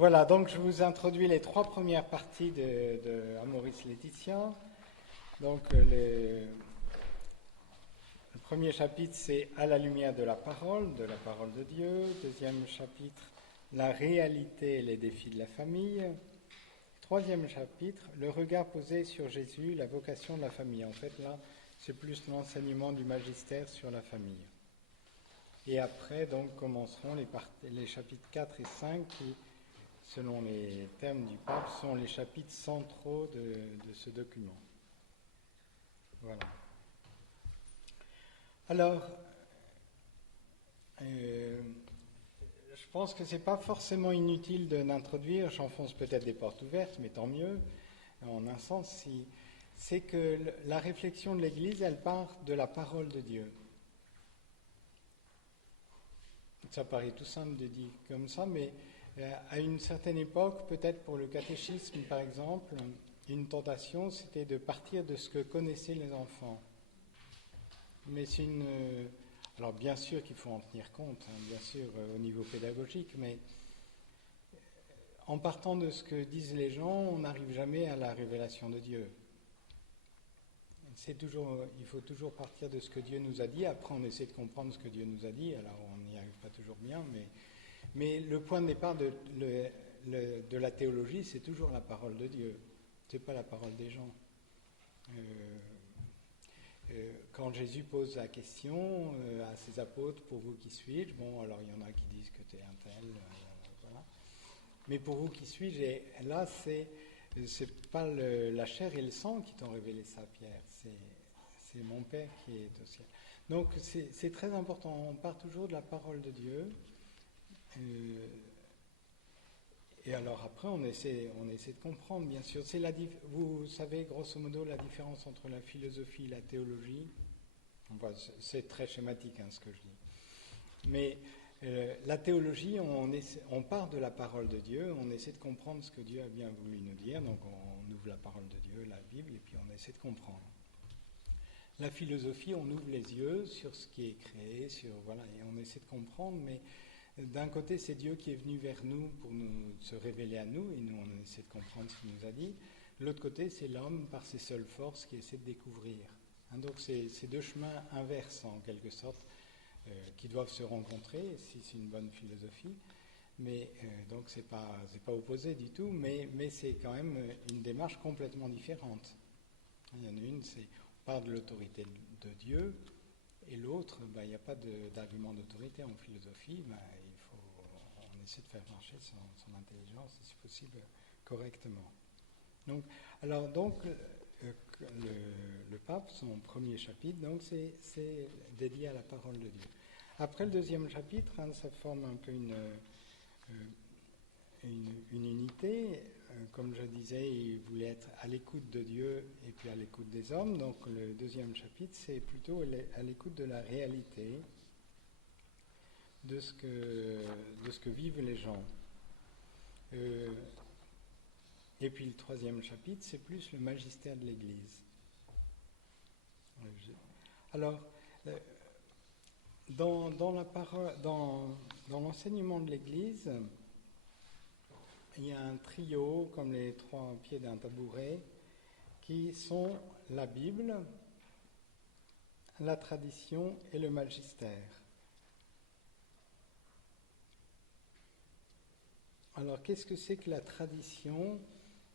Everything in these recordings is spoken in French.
Voilà, donc je vous introduis les trois premières parties de Amoris Laetitia. Donc le premier chapitre, c'est À la lumière de la parole de Dieu. Deuxième chapitre, La réalité et les défis de la famille. Troisième chapitre, Le regard posé sur Jésus, la vocation de la famille. En fait, là, c'est plus l'enseignement du magistère sur la famille. Et après, donc, commenceront les chapitres 4 et 5 qui, selon les termes du pape, sont les chapitres centraux de ce document. Voilà. Alors, je pense que ce n'est pas forcément inutile d'introduire, j'enfonce peut-être des portes ouvertes, mais tant mieux, en un sens, c'est que la réflexion de l'Église, elle part de la parole de Dieu. Ça paraît tout simple de dire comme ça, mais à une certaine époque, peut-être pour le catéchisme par exemple, une tentation, c'était de partir de ce que connaissaient les enfants. Mais c'est alors bien sûr qu'il faut en tenir compte, bien sûr au niveau pédagogique, mais en partant de ce que disent les gens, on n'arrive jamais à la révélation de Dieu. Il faut toujours partir de ce que Dieu nous a dit. Après, on essaie de comprendre ce que Dieu nous a dit. Alors, on n'y arrive pas toujours bien, mais le point de départ de la théologie, c'est toujours la parole de Dieu. C'est pas la parole des gens. Quand Jésus pose la question à ses apôtres, pour vous qui suis-je? Bon, alors il y en a qui disent que tu es un tel, voilà. Mais pour vous qui suis-je? Et là, c'est pas la chair et le sang qui t'ont révélé ça, Pierre. C'est mon Père qui est au ciel. Donc c'est très important. On part toujours de la parole de Dieu. Et alors après, on essaie de comprendre, bien sûr. Vous savez, grosso modo, la différence entre la philosophie et la théologie. Enfin, c'est très schématique, ce que je dis. Mais la théologie, on part de la parole de Dieu, on essaie de comprendre ce que Dieu a bien voulu nous dire. Donc on ouvre la parole de Dieu, la Bible, et puis on essaie de comprendre. La philosophie, on ouvre les yeux sur ce qui est créé, et on essaie de comprendre, mais d'un côté, c'est Dieu qui est venu vers nous pour se révéler à nous, et nous, on essaie de comprendre ce qu'il nous a dit. De l'autre côté, c'est l'homme, par ses seules forces, qui essaie de découvrir. Donc, c'est deux chemins inverses, en quelque sorte, qui doivent se rencontrer, si c'est une bonne philosophie. Mais donc, c'est pas opposé du tout, mais c'est quand même une démarche complètement différente. Il y en a une, on part de l'autorité de Dieu, et l'autre, il n'y a pas d'argument d'autorité en philosophie, on essaie de faire marcher son intelligence, si possible, correctement. Donc, le pape, son premier chapitre, donc c'est dédié à la parole de Dieu. Après le deuxième chapitre, ça forme un peu une unité. Comme je disais, il voulait être à l'écoute de Dieu et puis à l'écoute des hommes. Donc le deuxième chapitre, c'est plutôt à l'écoute de la réalité, de ce que vivent les gens. Et puis le troisième chapitre, c'est plus le magistère de l'Église. Alors, dans l'enseignement de l'Église, il y a un trio, comme les trois pieds d'un tabouret, qui sont la Bible, la tradition et le magistère. Alors, qu'est-ce que c'est que la tradition?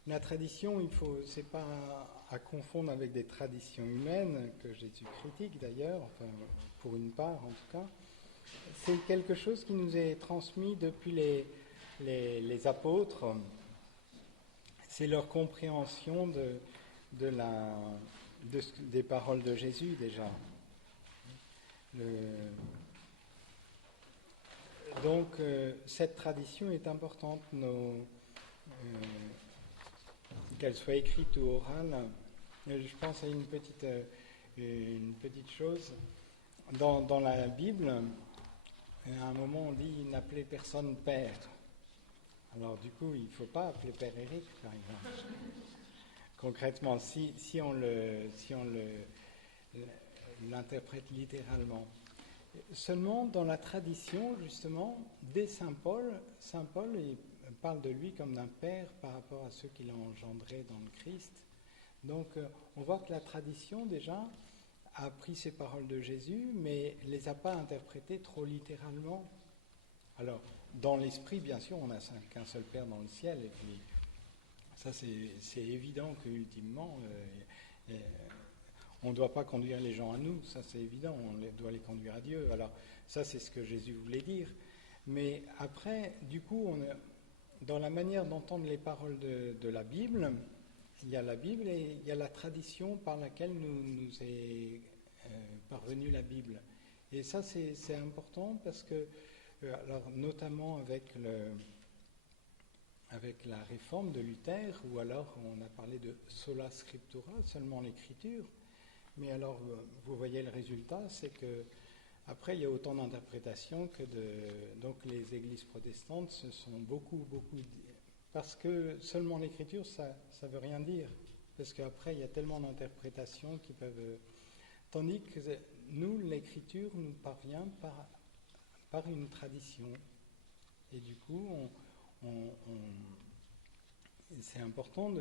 La tradition, c'est pas à confondre avec des traditions humaines, que Jésus critique d'ailleurs, enfin, pour une part en tout cas. C'est quelque chose qui nous est transmis depuis les apôtres. C'est leur compréhension des paroles de Jésus déjà. Donc cette tradition est importante, qu'elle soit écrite ou orale. Je pense à une petite chose. Dans la Bible, à un moment on dit « n'appelez personne père ». Alors du coup, il ne faut pas appeler Père Éric, par exemple. Concrètement, si on l'interprète littéralement. Seulement, dans la tradition, justement, dès Saint Paul parle de lui comme d'un père par rapport à ceux qu'il a engendrés dans le Christ. Donc on voit que la tradition déjà a pris ces paroles de Jésus, mais ne les a pas interprétées trop littéralement. Alors, dans l'esprit, bien sûr, on n'a qu'un seul Père dans le ciel, et puis ça c'est évident qu'ultimement, on ne doit pas conduire les gens à nous, ça c'est évident, on doit les conduire à Dieu. Alors ça c'est ce que Jésus voulait dire. Mais après, du coup, dans la manière d'entendre les paroles de la Bible, il y a la Bible et il y a la tradition par laquelle nous est parvenue la Bible. Et ça c'est important parce que, alors notamment avec la réforme de Luther, ou alors on a parlé de sola scriptura, seulement l'écriture. Mais alors, vous voyez le résultat, c'est que après il y a autant d'interprétations que donc les églises protestantes se sont beaucoup, parce que seulement l'écriture, ça veut rien dire, parce qu'après il y a tellement d'interprétations qui peuvent, tandis que nous, l'écriture nous parvient par une tradition, et du coup, c'est important,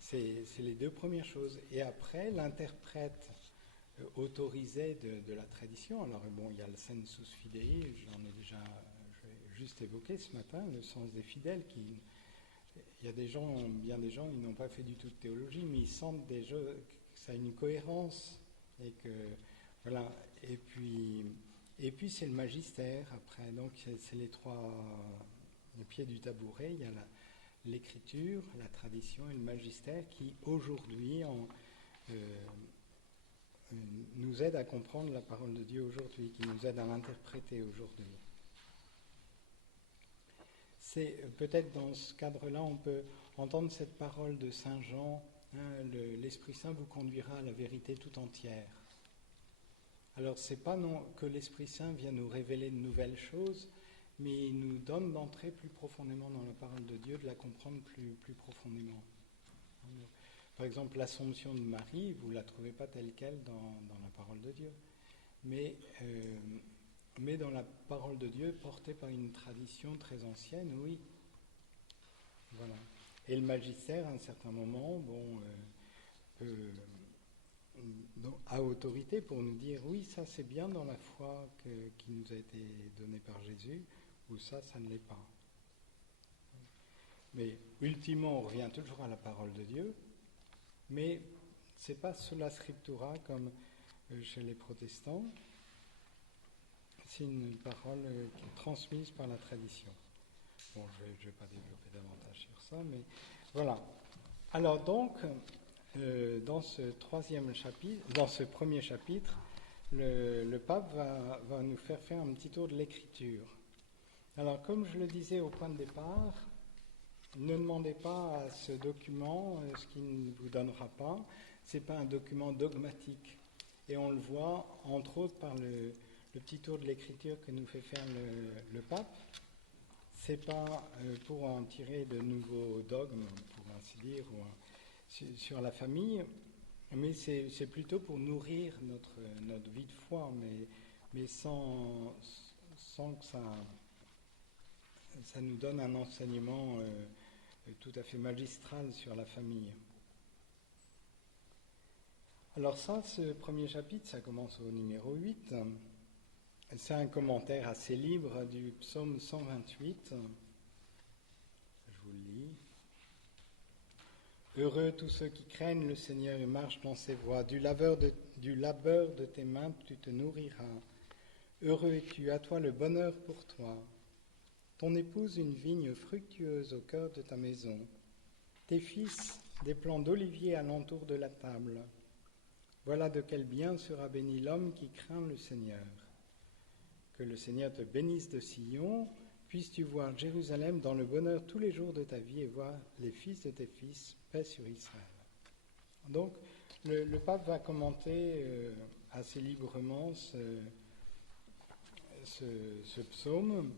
c'est les deux premières choses. Et après, l'interprète autorisé de la tradition, alors bon, il y a le sensus fidei, j'en ai déjà juste évoqué ce matin, le sens des fidèles, il y a bien des gens, ils n'ont pas fait du tout de théologie, mais ils sentent déjà que ça a une cohérence, et que, voilà, et puis c'est le magistère, après, donc c'est les pieds du tabouret, il y a l'écriture, la tradition et le magistère qui, aujourd'hui, nous aident à comprendre la parole de Dieu aujourd'hui, qui nous aident à l'interpréter aujourd'hui. C'est peut-être dans ce cadre-là, on peut entendre cette parole de Saint Jean, hein, l'Esprit Saint vous conduira à la vérité tout entière. Alors, c'est pas non que l'Esprit Saint vient nous révéler de nouvelles choses, mais il nous donne d'entrer plus profondément dans la parole de Dieu, de la comprendre plus profondément. Par exemple, l'Assomption de Marie, vous ne la trouvez pas telle qu'elle dans la parole de Dieu, mais dans la parole de Dieu, portée par une tradition très ancienne, oui. Voilà. Et le magistère, à un certain moment, a autorité pour nous dire, oui, ça c'est bien dans la foi qui nous a été donnée par Jésus, ou ça ne l'est pas. Mais ultimement, on revient toujours à la parole de Dieu, mais ce n'est pas sola scriptura comme chez les protestants, c'est une parole qui est transmise par la tradition. Bon, je ne vais pas développer davantage sur ça, mais voilà. Alors donc, dans ce premier chapitre, le pape va nous faire un petit tour de l'écriture. Alors, comme je le disais au point de départ, ne demandez pas à ce document ce qu'il ne vous donnera pas. Ce n'est pas un document dogmatique. Et on le voit, entre autres, par le petit tour de l'écriture que nous fait faire le pape. Ce n'est pas pour en tirer de nouveaux dogmes, pour ainsi dire, sur la famille, mais c'est plutôt pour nourrir notre vie de foi, mais sans que ça nous donne un enseignement tout à fait magistral sur la famille. Alors ça, ce premier chapitre, ça commence au numéro 8. C'est un commentaire assez libre du psaume 128. Je vous le lis. Heureux tous ceux qui craignent le Seigneur et marchent dans ses voies. Du labeur de tes mains, tu te nourriras. Heureux es-tu, à toi le bonheur pour toi. Ton épouse une vigne fructueuse au cœur de ta maison. Tes fils des plants d'olivier alentour de la table. Voilà de quel bien sera béni l'homme qui craint le Seigneur. Que le Seigneur te bénisse de Sion, puisses-tu voir Jérusalem dans le bonheur tous les jours de ta vie et voir les fils de tes fils, paix sur Israël. Donc, le pape va commenter assez librement ce psaume.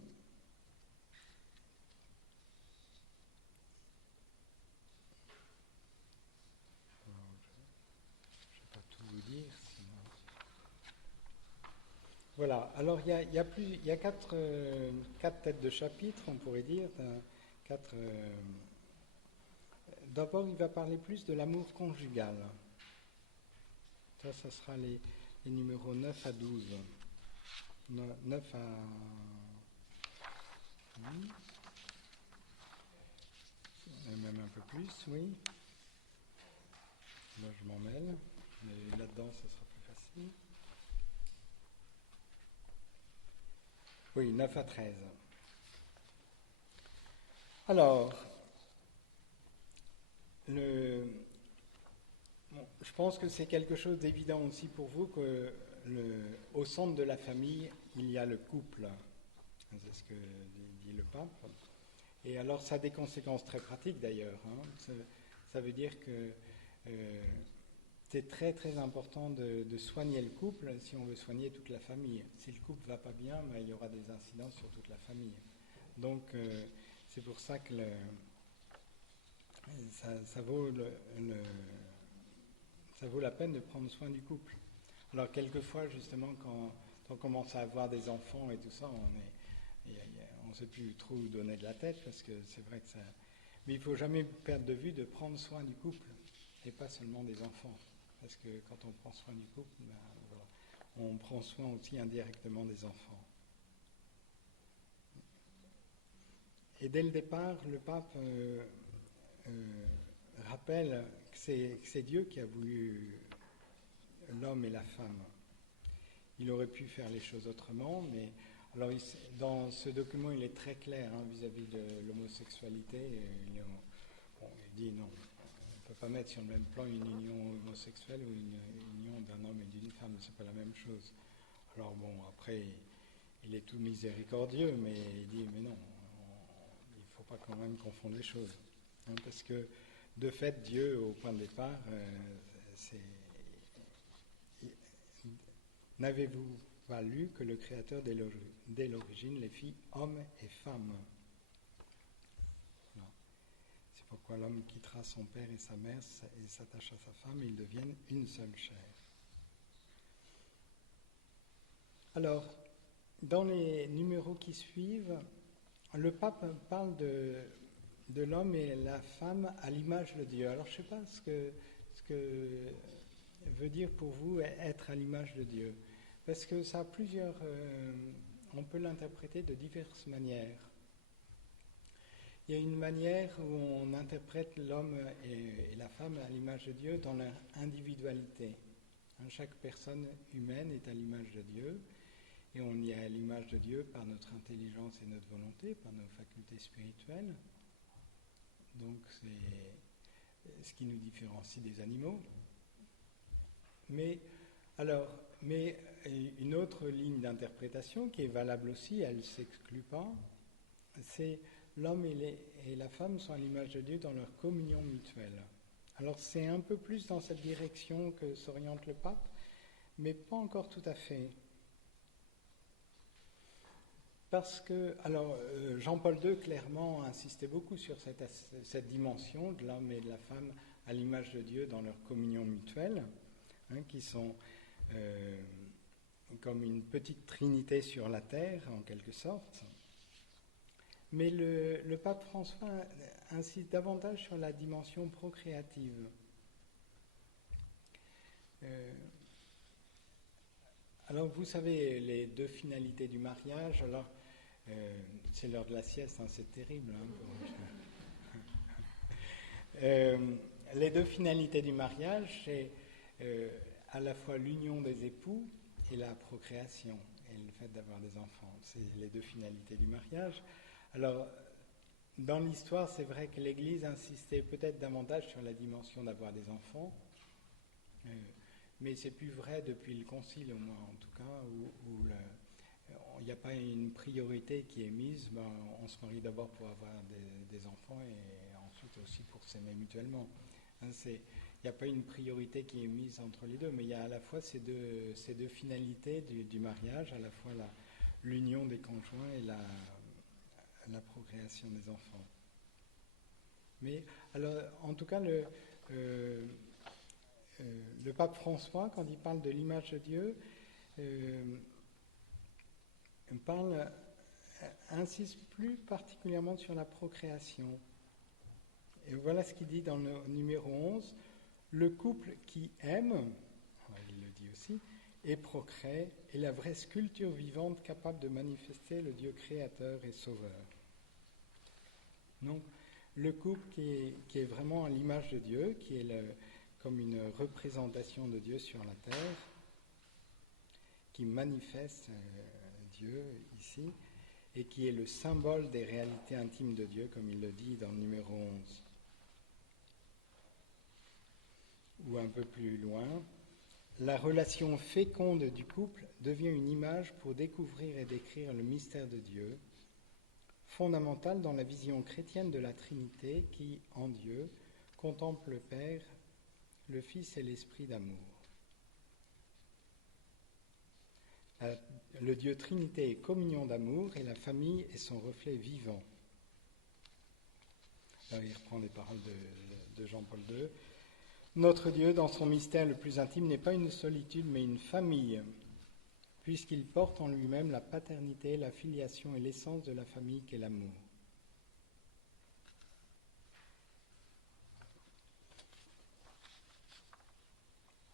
Voilà, alors il y a quatre têtes de chapitre, on pourrait dire, 4. D'abord, il va parler plus de l'amour conjugal. Ça sera les numéros 9 à 12. 9 à... Même un peu plus, oui. Là, je m'en mêle. Mais là-dedans, ce sera plus facile. Oui, 9 à 13. Alors, je pense que c'est quelque chose d'évident aussi pour vous qu'au centre de la famille, il y a le couple. C'est ce que dit le pape. Et alors, ça a des conséquences très pratiques d'ailleurs. Ça veut dire que c'est très très important de soigner le couple si on veut soigner toute la famille. Si le couple ne va pas bien, ben, il y aura des incidences sur toute la famille. Donc, c'est pour ça que ça vaut la peine de prendre soin du couple. Alors, quelquefois, justement, quand on commence à avoir des enfants et tout ça, on ne sait plus trop où donner de la tête, parce que c'est vrai que ça... Mais il ne faut jamais perdre de vue de prendre soin du couple, et pas seulement des enfants. Parce que quand on prend soin du couple, ben, voilà, on prend soin aussi indirectement des enfants. Et dès le départ, le pape rappelle que c'est Dieu qui a voulu l'homme et la femme. Il aurait pu faire les choses autrement, mais alors dans ce document, il est très clair vis-à-vis de l'homosexualité. Il dit non, on ne peut pas mettre sur le même plan une union homosexuelle ou une union d'un homme et d'une femme, c'est pas la même chose. Alors bon, après, il est tout miséricordieux, mais il dit mais non, il ne faut pas quand même confondre les choses. Parce que de fait, Dieu, au point de départ, n'avez-vous pas lu que le Créateur dès l'origine les fit hommes et femmes? Non. C'est pourquoi l'homme quittera son père et sa mère et s'attache à sa femme et ils deviennent une seule chair. Alors, dans les numéros qui suivent, le pape parle de l'homme et la femme à l'image de Dieu. Alors, je ne sais pas ce que veut dire pour vous être à l'image de Dieu. Parce que ça a plusieurs... on peut l'interpréter de diverses manières. Il y a une manière où on interprète l'homme et la femme à l'image de Dieu dans leur individualité. Chaque personne humaine est à l'image de Dieu, et on y est à l'image de Dieu par notre intelligence et notre volonté, par nos facultés spirituelles. Donc c'est ce qui nous différencie des animaux. Mais une autre ligne d'interprétation qui est valable aussi, elle ne s'exclut pas, c'est l'homme et la femme sont à l'image de Dieu dans leur communion mutuelle. Alors c'est un peu plus dans cette direction que s'oriente le pape, mais pas encore tout à fait. Parce que, Jean-Paul II clairement insistait beaucoup sur cette dimension de l'homme et de la femme à l'image de Dieu dans leur communion mutuelle, qui sont comme une petite trinité sur la terre, en quelque sorte. Mais le pape François insiste davantage sur la dimension procréative. Alors, vous savez, les deux finalités du mariage, c'est l'heure de la sieste, c'est terrible. Les deux finalités du mariage, c'est à la fois l'union des époux et la procréation, et le fait d'avoir des enfants. C'est les deux finalités du mariage. Alors, dans l'histoire, c'est vrai que l'Église insistait peut-être davantage sur la dimension d'avoir des enfants, mais c'est plus vrai depuis le Concile, au moins en tout cas, où il n'y a pas une priorité qui est mise. On se marie d'abord pour avoir des enfants et ensuite aussi pour s'aimer mutuellement. Il n'y a pas une priorité qui est mise entre les deux, mais il y a à la fois ces deux finalités du mariage, à la fois l'union des conjoints et la procréation des enfants. Mais alors, en tout cas, le pape François, quand il parle de l'image de Dieu, parle insiste plus particulièrement sur la procréation. Et voilà ce qu'il dit dans le numéro 11. Le couple qui aime, il le dit aussi, et procrée est la vraie sculpture vivante capable de manifester le Dieu créateur et sauveur. Donc, le couple qui est vraiment à l'image de Dieu, qui est comme une représentation de Dieu sur la terre, qui manifeste Dieu ici, et qui est le symbole des réalités intimes de Dieu, comme il le dit dans le numéro 11. Ou un peu plus loin, la relation féconde du couple devient une image pour découvrir et décrire le mystère de Dieu, fondamental dans la vision chrétienne de la Trinité qui, en Dieu, contemple le Père, le Fils et l'Esprit d'amour. Le Dieu Trinité est communion d'amour et la famille est son reflet vivant. Là, il reprend des paroles de Jean-Paul II. Notre Dieu, dans son mystère le plus intime, n'est pas une solitude, mais une famille, puisqu'il porte en lui-même la paternité, la filiation et l'essence de la famille qu'est l'amour.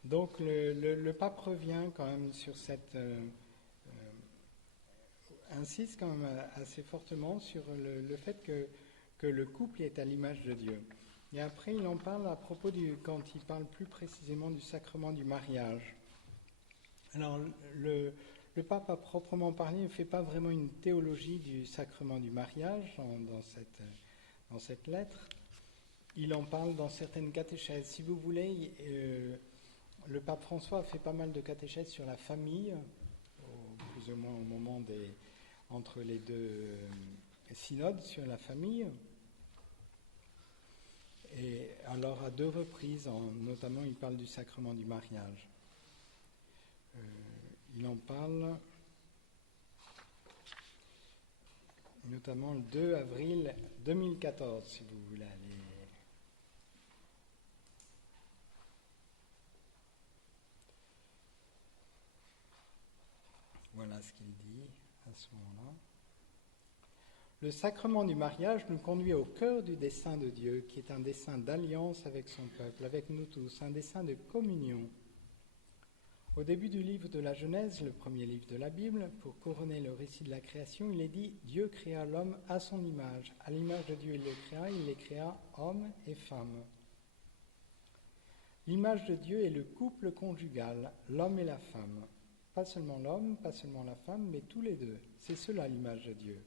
Donc le pape revient quand même sur cette... insiste quand même assez fortement sur le fait que le couple est à l'image de Dieu. Et après, il en parle à propos quand il parle plus précisément du sacrement du mariage. Alors, le pape, à proprement parler, ne fait pas vraiment une théologie du sacrement du mariage dans cette lettre. Il en parle dans certaines catéchèses. Si vous voulez, le pape François a fait pas mal de catéchèses sur la famille, plus ou moins au moment entre les deux synodes sur la famille. Et alors, à 2 reprises, notamment, il parle du sacrement du mariage. Il en parle notamment le 2 avril 2014, si vous voulez aller. Voilà ce qu'il dit à ce moment-là. Le sacrement du mariage nous conduit au cœur du dessein de Dieu, qui est un dessein d'alliance avec son peuple, avec nous tous, un dessein de communion. Au début du livre de la Genèse, le premier livre de la Bible, pour couronner le récit de la création, il est dit « Dieu créa l'homme à son image. À l'image de Dieu, il les créa hommes et femmes. » L'image de Dieu est le couple conjugal, l'homme et la femme. Pas seulement l'homme, pas seulement la femme, mais tous les deux. C'est cela l'image de Dieu.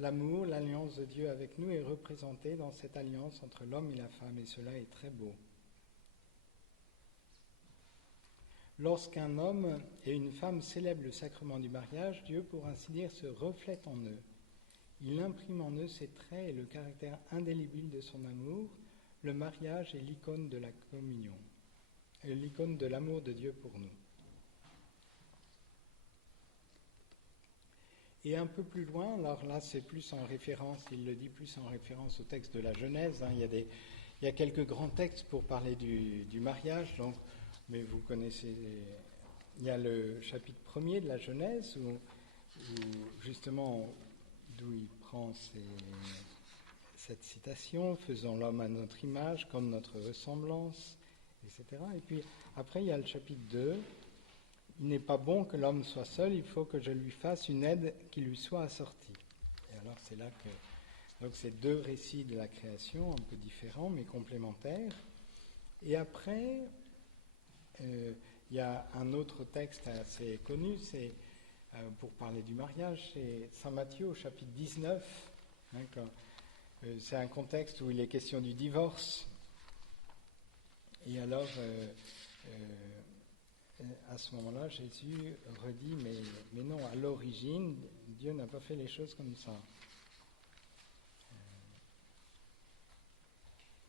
L'amour, l'alliance de Dieu avec nous est représentée dans cette alliance entre l'homme et la femme, et cela est très beau. Lorsqu'un homme et une femme célèbrent le sacrement du mariage, Dieu, pour ainsi dire, se reflète en eux. Il imprime en eux ses traits et le caractère indélébile de son amour. Le mariage est l'icône de la communion, et l'icône de l'amour de Dieu pour nous. Et un peu plus loin, alors là c'est plus en référence, il le dit plus en référence au texte de la Genèse, il y a quelques grands textes pour parler du mariage, donc, mais vous connaissez, il y a le chapitre 1er de la Genèse, où justement, d'où il prend cette citation, « Faisons l'homme à notre image, comme notre ressemblance », etc. Et puis après il y a le chapitre 2, il n'est pas bon que l'homme soit seul, il faut que je lui fasse une aide qui lui soit assortie. Et alors c'est là que... Donc c'est 2 récits de la création, un peu différents, mais complémentaires. Et après, il y a un autre texte assez connu, c'est pour parler du mariage, c'est Saint Matthieu au chapitre 19. C'est un contexte où il est question du divorce. Et alors... à ce moment-là, Jésus redit, mais non, à l'origine, Dieu n'a pas fait les choses comme ça.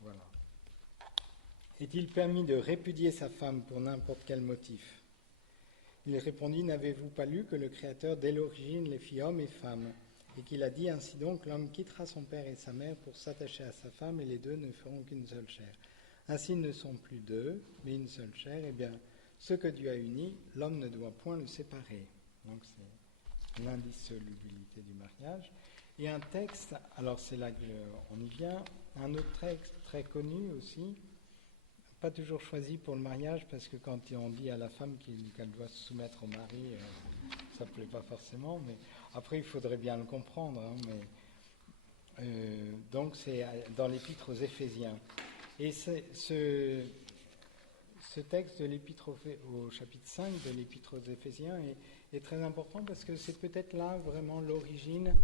Voilà. Est-il permis de répudier sa femme pour n'importe quel motif ? Il répondit, n'avez-vous pas lu que le Créateur, dès l'origine, les fit hommes et femmes, et qu'il a dit ainsi donc, l'homme quittera son père et sa mère pour s'attacher à sa femme, et les deux ne feront qu'une seule chair. Ainsi, ils ne sont plus 2, mais une seule chair. Eh bien, ce que Dieu a uni, l'homme ne doit point le séparer. Donc l'indissolubilité du mariage. Et un texte, alors c'est là qu'on y vient, un autre texte très connu aussi, pas toujours choisi pour le mariage, parce que quand on dit à la femme qu'elle doit se soumettre au mari, ça ne plaît pas forcément, mais après il faudrait bien le comprendre. Hein, donc c'est dans l'Épître aux Éphésiens. Et ce texte de l'Épître au chapitre 5 de l'Épître aux Éphésiens est très important parce que c'est peut-être là vraiment l'origine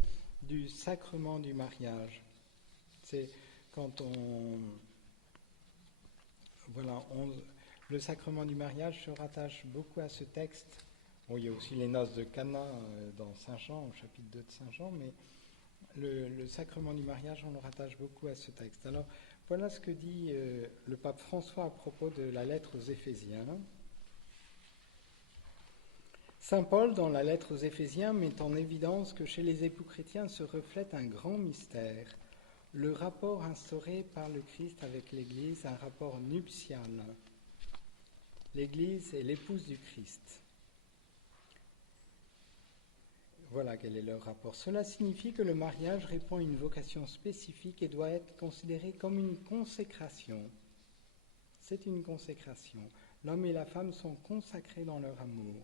du sacrement du mariage. C'est quand le sacrement du mariage se rattache beaucoup à ce texte. Bon, il y a aussi les noces de Cana dans Saint Jean, au chapitre 2 de Saint Jean, mais le sacrement du mariage, on le rattache beaucoup à ce texte. Alors, voilà ce que dit le pape François à propos de la lettre aux Éphésiens. Saint Paul, dans la lettre aux Éphésiens, met en évidence que chez les époux chrétiens se reflète un grand mystère, le rapport instauré par le Christ avec l'Église, un rapport nuptial. L'Église est l'épouse du Christ. Voilà quel est leur rapport. Cela signifie que le mariage répond à une vocation spécifique et doit être considéré comme une consécration. C'est une consécration. L'homme et la femme sont consacrés dans leur amour.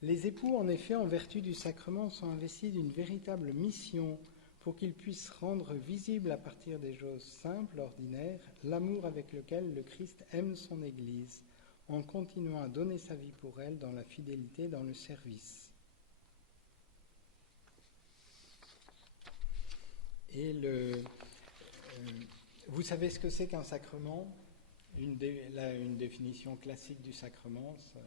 Les époux, en effet, en vertu du sacrement, sont investis d'une véritable mission pour qu'ils puissent rendre visible à partir des choses simples, ordinaires, l'amour avec lequel le Christ aime son Église, en continuant à donner sa vie pour elle dans la fidélité, dans le service. Et vous savez ce que c'est qu'un sacrement ? Une définition classique du sacrement, ça...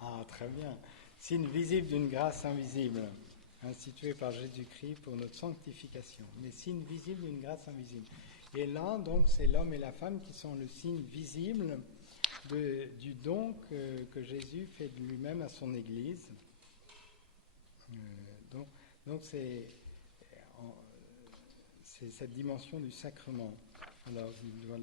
Ah, très bien. Signe visible d'une grâce invisible, instituée par Jésus-Christ pour notre sanctification. Mais signe visible d'une grâce invisible. Et là, donc, c'est l'homme et la femme qui sont le signe visible du don que Jésus fait de lui-même à son Église. Donc c'est cette dimension du sacrement. Alors, il doit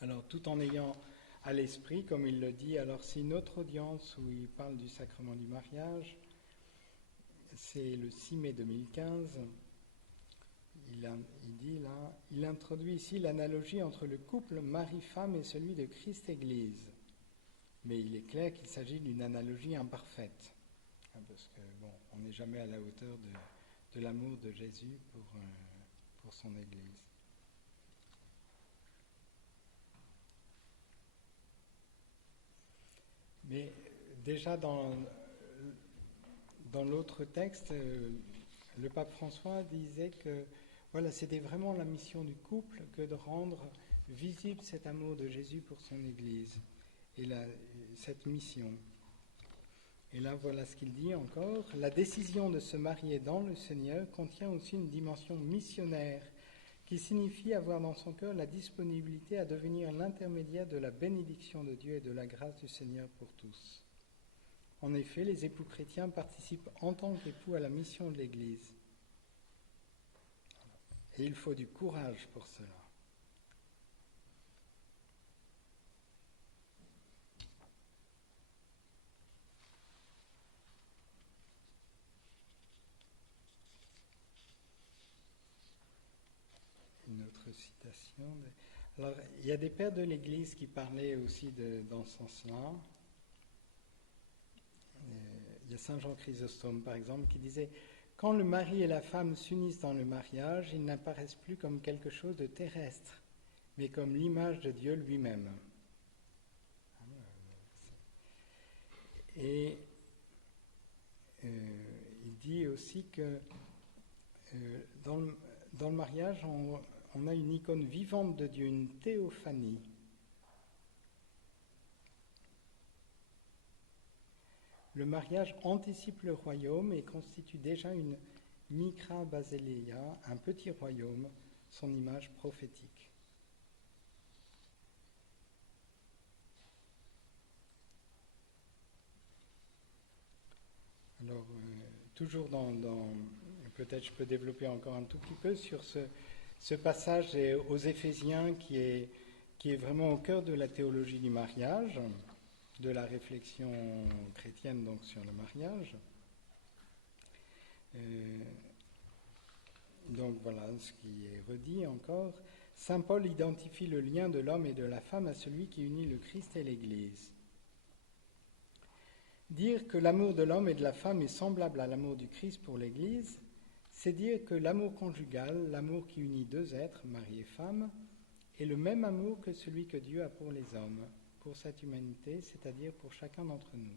Alors, tout en ayant à l'esprit, comme il le dit, alors c'est une autre audience où il parle du sacrement du mariage, c'est le 6 mai 2015, il dit là, il introduit ici l'analogie entre le couple mari-femme et celui de Christ-Église. Mais il est clair qu'il s'agit d'une analogie imparfaite, parce que bon, on n'est jamais à la hauteur de l'amour de Jésus pour son Église. Mais déjà dans l'autre texte, le pape François disait que voilà, c'était vraiment la mission du couple que de rendre visible cet amour de Jésus pour son Église. Et cette mission. Et là, voilà ce qu'il dit encore. La décision de se marier dans le Seigneur contient aussi une dimension missionnaire qui signifie avoir dans son cœur la disponibilité à devenir l'intermédiaire de la bénédiction de Dieu et de la grâce du Seigneur pour tous. En effet, les époux chrétiens participent en tant qu'époux à la mission de l'Église. Et il faut du courage pour cela. Une autre citation. Alors, il y a des pères de l'Église qui parlaient aussi dans ce sens-là. Il y a Saint Jean Chrysostome, par exemple, qui disait « Quand le mari et la femme s'unissent dans le mariage, ils n'apparaissent plus comme quelque chose de terrestre, mais comme l'image de Dieu lui-même. » Et il dit aussi que dans le mariage, on a une icône vivante de Dieu, une théophanie. Le mariage anticipe le royaume et constitue déjà une micra basileia, un petit royaume, son image prophétique. Alors, toujours peut-être je peux développer encore un tout petit peu sur ce passage aux Éphésiens qui est qui est vraiment au cœur de la théologie du mariage, de la réflexion chrétienne donc sur le mariage. Donc voilà ce qui est redit encore. Saint Paul identifie le lien de l'homme et de la femme à celui qui unit le Christ et l'Église. Dire que l'amour de l'homme et de la femme est semblable à l'amour du Christ pour l'Église, c'est dire que l'amour conjugal, l'amour qui unit deux êtres, mari et femme, est le même amour que celui que Dieu a pour les hommes, pour cette humanité, c'est-à-dire pour chacun d'entre nous.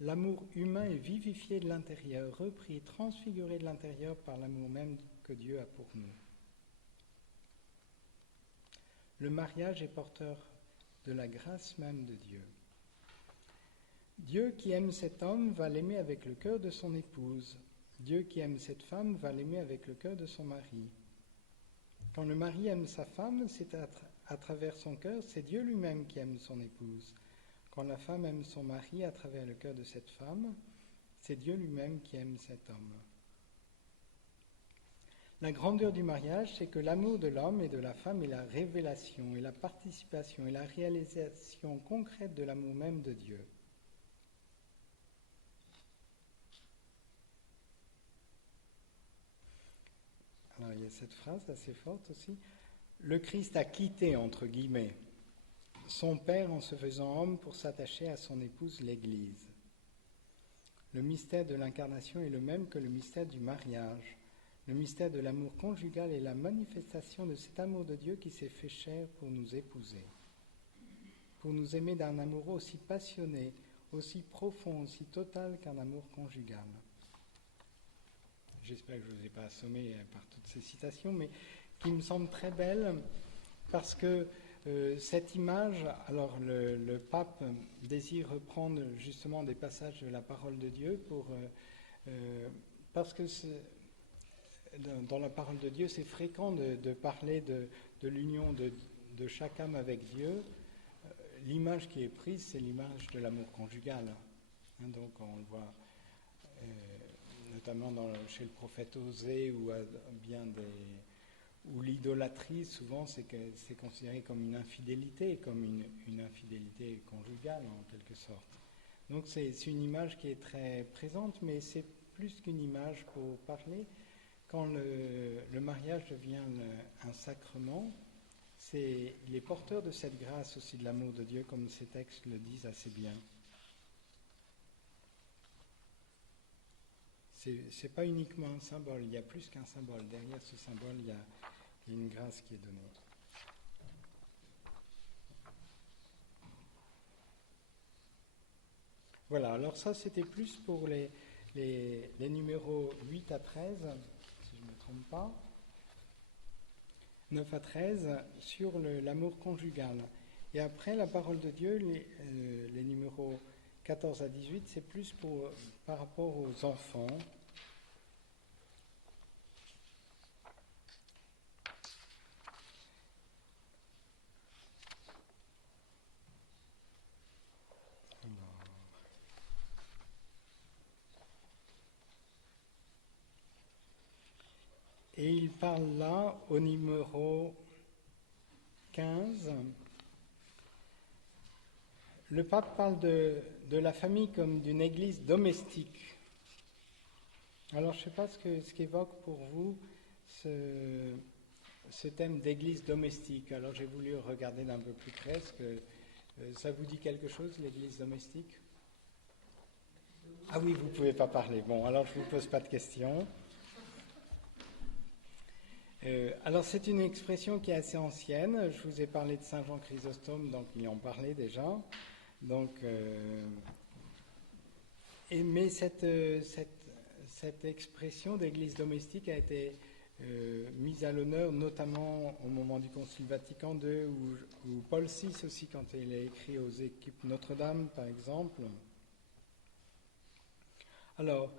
L'amour humain est vivifié de l'intérieur, repris, transfiguré de l'intérieur par l'amour même que Dieu a pour nous. Le mariage est porteur de la grâce même de Dieu. Dieu qui aime cet homme va l'aimer avec le cœur de son épouse. Dieu qui aime cette femme va l'aimer avec le cœur de son mari. Quand le mari aime sa femme, c'est à travers son cœur, c'est Dieu lui-même qui aime son épouse. Quand la femme aime son mari à travers le cœur de cette femme, c'est Dieu lui-même qui aime cet homme. La grandeur du mariage, c'est que l'amour de l'homme et de la femme est la révélation et la participation et la réalisation concrète de l'amour même de Dieu. Alors il y a cette phrase assez forte aussi. Le Christ a quitté, entre guillemets, son Père en se faisant homme pour s'attacher à son épouse l'Église. Le mystère de l'incarnation est le même que le mystère du mariage. Le mystère de l'amour conjugal est la manifestation de cet amour de Dieu qui s'est fait chair pour nous épouser, pour nous aimer d'un amour aussi passionné, aussi profond, aussi total qu'un amour conjugal. J'espère que je ne vous ai pas assommé par toutes ces citations, mais qui me semblent très belles parce que cette image, alors le pape désire reprendre justement des passages de la parole de Dieu parce que dans la parole de Dieu, c'est fréquent de parler de l'union de chaque âme avec Dieu. L'image qui est prise, c'est l'image de l'amour conjugal. Donc on le voit notamment chez le prophète Osée où l'idolâtrie, souvent, c'est considéré comme une infidélité, comme une infidélité conjugale en quelque sorte. Donc c'est une image qui est très présente, mais c'est plus qu'une image pour parler. Quand le mariage devient un sacrement, il est porteur de cette grâce aussi de l'amour de Dieu, comme ces textes le disent assez bien. C'est pas uniquement un symbole, il y a plus qu'un symbole. Derrière ce symbole, il y a une grâce qui est donnée. Voilà, alors ça c'était plus pour les numéros 8 à 13, si je ne me trompe pas. 9 à 13 sur l'amour conjugal. Et après, la parole de Dieu, les numéros 14 à 18, c'est plus par rapport aux enfants. Et il parle là au numéro 15. Le pape parle de la famille comme d'une église domestique. Alors je ne sais pas ce qu'évoque pour vous ce thème d'église domestique. Alors j'ai voulu regarder d'un peu plus près. Ça vous dit quelque chose, l'église domestique ? Ah oui, vous ne pouvez pas parler. Bon, alors je ne vous pose pas de questions. Alors c'est une expression qui est assez ancienne. Je vous ai parlé de Saint Jean Chrysostome, donc il en parlait déjà. Donc, mais cette expression d'église domestique a été mise à l'honneur notamment au moment du Concile Vatican II ou Paul VI aussi quand il a écrit aux équipes Notre-Dame par exemple. Alors,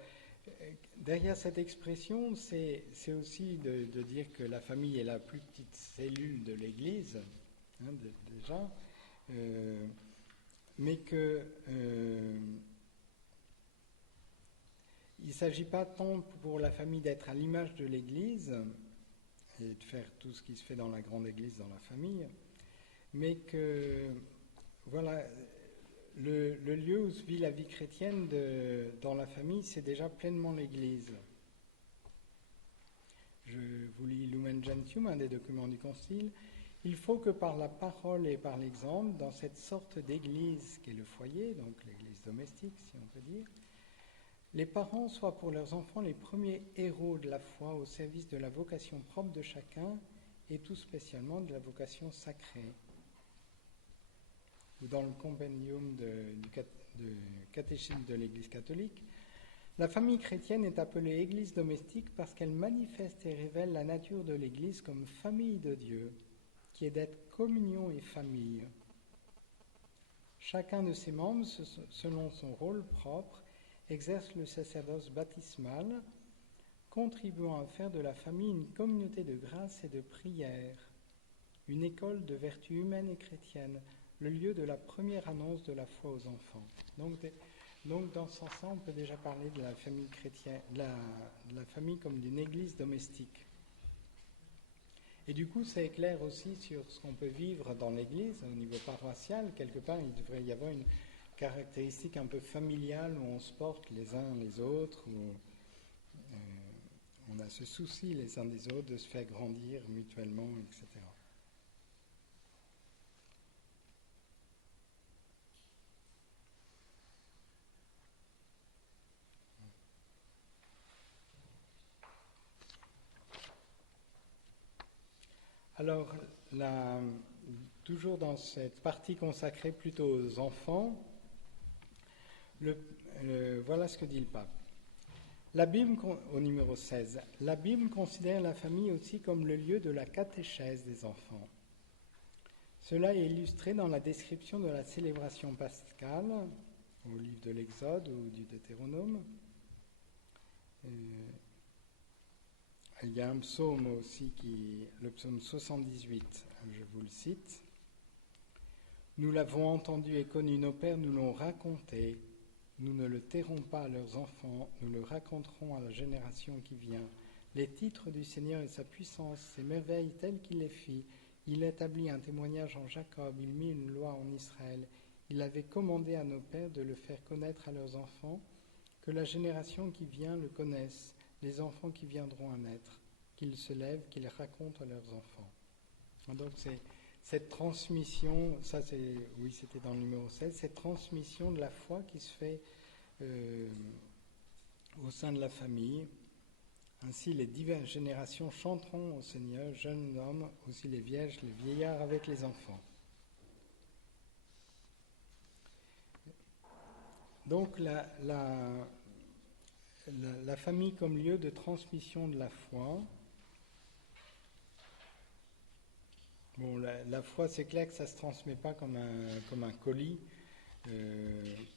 derrière cette expression, c'est aussi de dire que la famille est la plus petite cellule de l'Église, déjà, mais que il ne s'agit pas tant pour la famille d'être à l'image de l'Église et de faire tout ce qui se fait dans la grande Église dans la famille, mais que, voilà, le lieu où se vit la vie chrétienne dans la famille, c'est déjà pleinement l'Église. Je vous lis Lumen Gentium, un des documents du Concile. Il faut que par la parole et par l'exemple, dans cette sorte d'église qu'est le foyer, donc l'église domestique si on peut dire, les parents soient pour leurs enfants les premiers héros de la foi au service de la vocation propre de chacun et tout spécialement de la vocation sacrée. Ou dans le compendium du catéchisme de l'Église catholique, la famille chrétienne est appelée Église domestique parce qu'elle manifeste et révèle la nature de l'Église comme famille de Dieu, qui est d'être communion et famille. Chacun de ses membres, selon son rôle propre, exerce le sacerdoce baptismal, contribuant à faire de la famille une communauté de grâce et de prière, une école de vertu humaine et chrétienne, le lieu de la première annonce de la foi aux enfants. Donc dans ce sens-là, on peut déjà parler de la famille chrétienne, de la famille comme d'une église domestique. Et du coup, ça éclaire aussi sur ce qu'on peut vivre dans l'église au niveau paroissial. Quelque part, il devrait y avoir une caractéristique un peu familiale où on se porte les uns les autres, où on a ce souci les uns des autres de se faire grandir mutuellement, etc. Alors, toujours dans cette partie consacrée plutôt aux enfants, voilà ce que dit le pape. La Bible, au numéro 16, la Bible considère la famille aussi comme le lieu de la catéchèse des enfants. Cela est illustré dans la description de la célébration pascale, au livre de l'Exode ou du Deutéronome. Il y a un psaume aussi, le psaume 78, je vous le cite. Nous l'avons entendu et connu, nos pères nous l'ont raconté. Nous ne le tairons pas à leurs enfants, nous le raconterons à la génération qui vient. Les titres du Seigneur et sa puissance, ses merveilles telles qu'il les fit. Il établit un témoignage en Jacob, il mit une loi en Israël. Il avait commandé à nos pères de le faire connaître à leurs enfants, que la génération qui vient le connaisse, les enfants qui viendront à naître, qu'ils se lèvent, qu'ils racontent à leurs enfants. Donc c'est cette transmission, c'était dans le numéro 16, cette transmission de la foi qui se fait au sein de la famille. Ainsi, les diverses générations chanteront au Seigneur, jeunes hommes, aussi les vierges, les vieillards avec les enfants. Donc la famille comme lieu de transmission de la foi. Bon, la foi, c'est clair que ça ne se transmet pas comme un colis,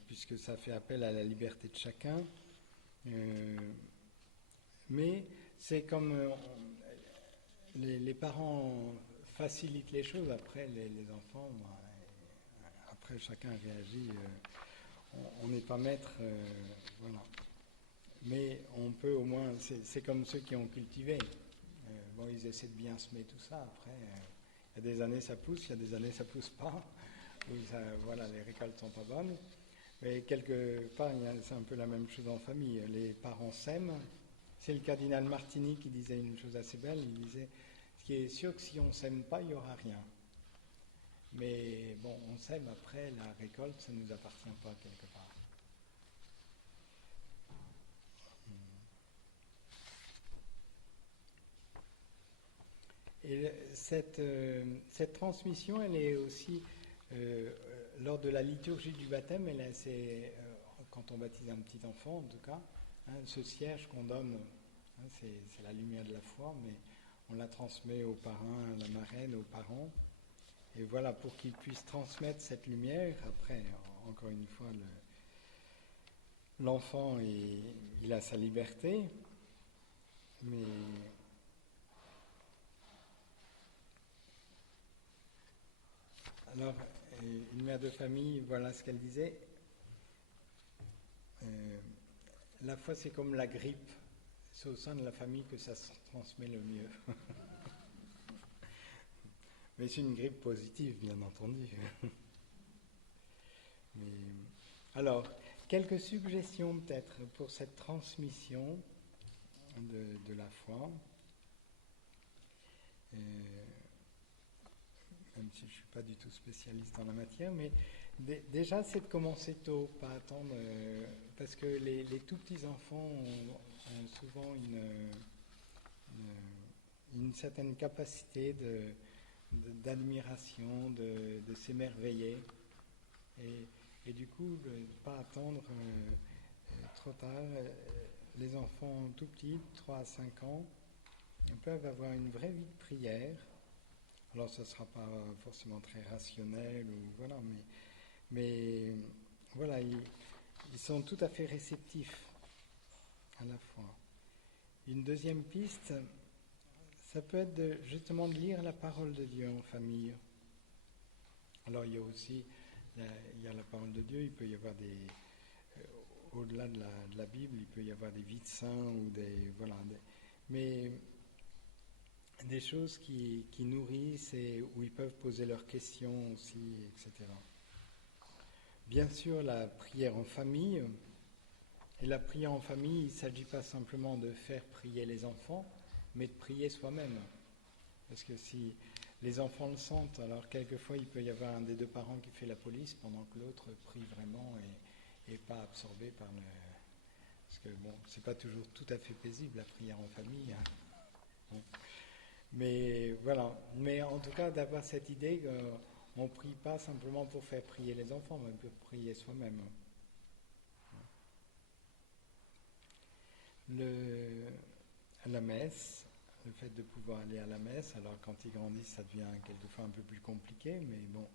puisque ça fait appel à la liberté de chacun. Mais c'est comme les parents facilitent les choses, après les enfants, après chacun réagit. On n'est pas maître, voilà. Mais on peut au moins, c'est comme ceux qui ont cultivé. Ils essaient de bien semer tout ça. Après, il y a des années ça pousse, il y a des années ça pousse pas. Les récoltes sont pas bonnes. Mais quelque part, c'est un peu la même chose en famille. Les parents s'aiment. C'est le cardinal Martini qui disait une chose assez belle. Il disait, ce qui est sûr que si on s'aime pas, il n'y aura rien. Mais bon, on s'aime, après, la récolte, ça ne nous appartient pas quelque part. Et cette transmission, elle est aussi, lors de la liturgie du baptême, elle est assez, quand on baptise un petit enfant en tout cas, ce cierge qu'on donne, c'est la lumière de la foi, mais on la transmet aux parrains, à la marraine, aux parents. Et voilà, pour qu'ils puissent transmettre cette lumière, après, encore une fois, l'enfant, il a sa liberté, mais alors, une mère de famille, voilà ce qu'elle disait. La foi, c'est comme la grippe. C'est au sein de la famille que ça se transmet le mieux. Mais c'est une grippe positive, bien entendu. Mais, alors, quelques suggestions peut-être pour cette transmission de la foi. Même si je ne suis pas du tout spécialiste en la matière, mais déjà c'est de commencer tôt, pas attendre, parce que les tout petits enfants ont souvent une certaine capacité d'admiration, de s'émerveiller, et du coup ne pas attendre trop tard. Les enfants tout petits, 3 à 5 ans, peuvent avoir une vraie vie de prière. Alors ça ne sera pas forcément très rationnel, ou voilà, mais voilà, ils sont tout à fait réceptifs à la fois. Une deuxième piste, ça peut être justement de lire la parole de Dieu en famille. Alors il y a aussi, il y a la parole de Dieu, il peut y avoir au-delà de la Bible, il peut y avoir des vies de saints ou mais des choses qui nourrissent et où ils peuvent poser leurs questions aussi, etc. Bien sûr, la prière en famille. Et la prière en famille, il ne s'agit pas simplement de faire prier les enfants, mais de prier soi-même. Parce que si les enfants le sentent, alors quelquefois il peut y avoir un des deux parents qui fait la police pendant que l'autre prie vraiment et pas absorbé par le... Parce que bon, c'est pas toujours tout à fait paisible la prière en famille. Hein. Bon. Mais voilà, mais en tout cas d'avoir cette idée qu'on ne prie pas simplement pour faire prier les enfants, mais pour prier soi-même. La messe, le fait de pouvoir aller à la messe, alors quand ils grandissent ça devient quelquefois un peu plus compliqué, mais bon,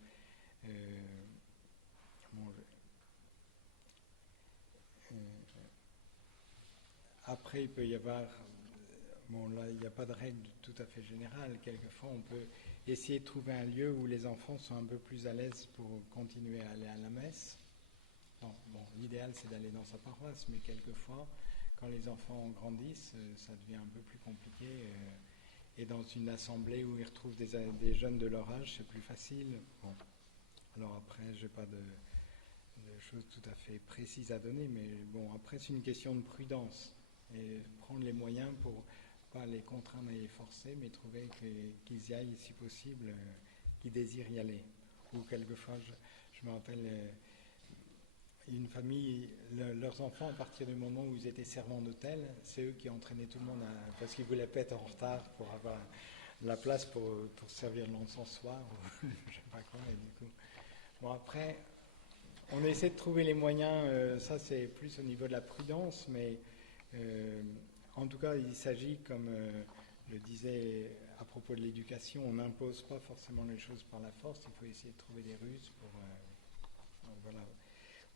après il peut y avoir, bon là il n'y a pas de règle tout à fait générale, quelquefois on peut essayer de trouver un lieu où les enfants sont un peu plus à l'aise pour continuer à aller à la messe. Bon, l'idéal c'est d'aller dans sa paroisse, mais quelquefois quand les enfants grandissent, ça devient un peu plus compliqué. Et dans une assemblée où ils retrouvent des jeunes de leur âge, c'est plus facile. Bon. Alors après, je n'ai pas de choses tout à fait précises à donner, mais bon, après c'est une question de prudence. Et prendre les moyens pour pas les contraindre et les forcer, mais trouver qu'ils y aillent si possible, qu'ils désirent y aller. Ou quelquefois, je me rappelle... une famille, leurs enfants, à partir du moment où ils étaient servants d'hôtel, c'est eux qui entraînaient tout le monde parce qu'ils ne voulaient pas être en retard pour avoir la place pour servir l'encensoir ou je ne sais pas quoi. Et du coup, bon après, on essaie de trouver les moyens, ça c'est plus au niveau de la prudence, mais en tout cas il s'agit, comme je disais à propos de l'éducation, on n'impose pas forcément les choses par la force, il faut essayer de trouver des ruses pour voilà.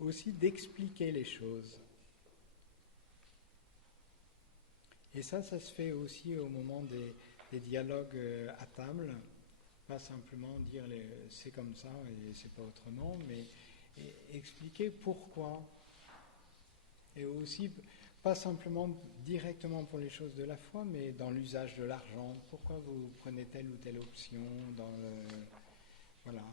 Aussi d'expliquer les choses. Et ça se fait aussi au moment des dialogues à table, pas simplement dire c'est comme ça et c'est pas autrement, mais expliquer pourquoi. Et aussi, pas simplement directement pour les choses de la foi, mais dans l'usage de l'argent. Pourquoi vous prenez telle ou telle option voilà.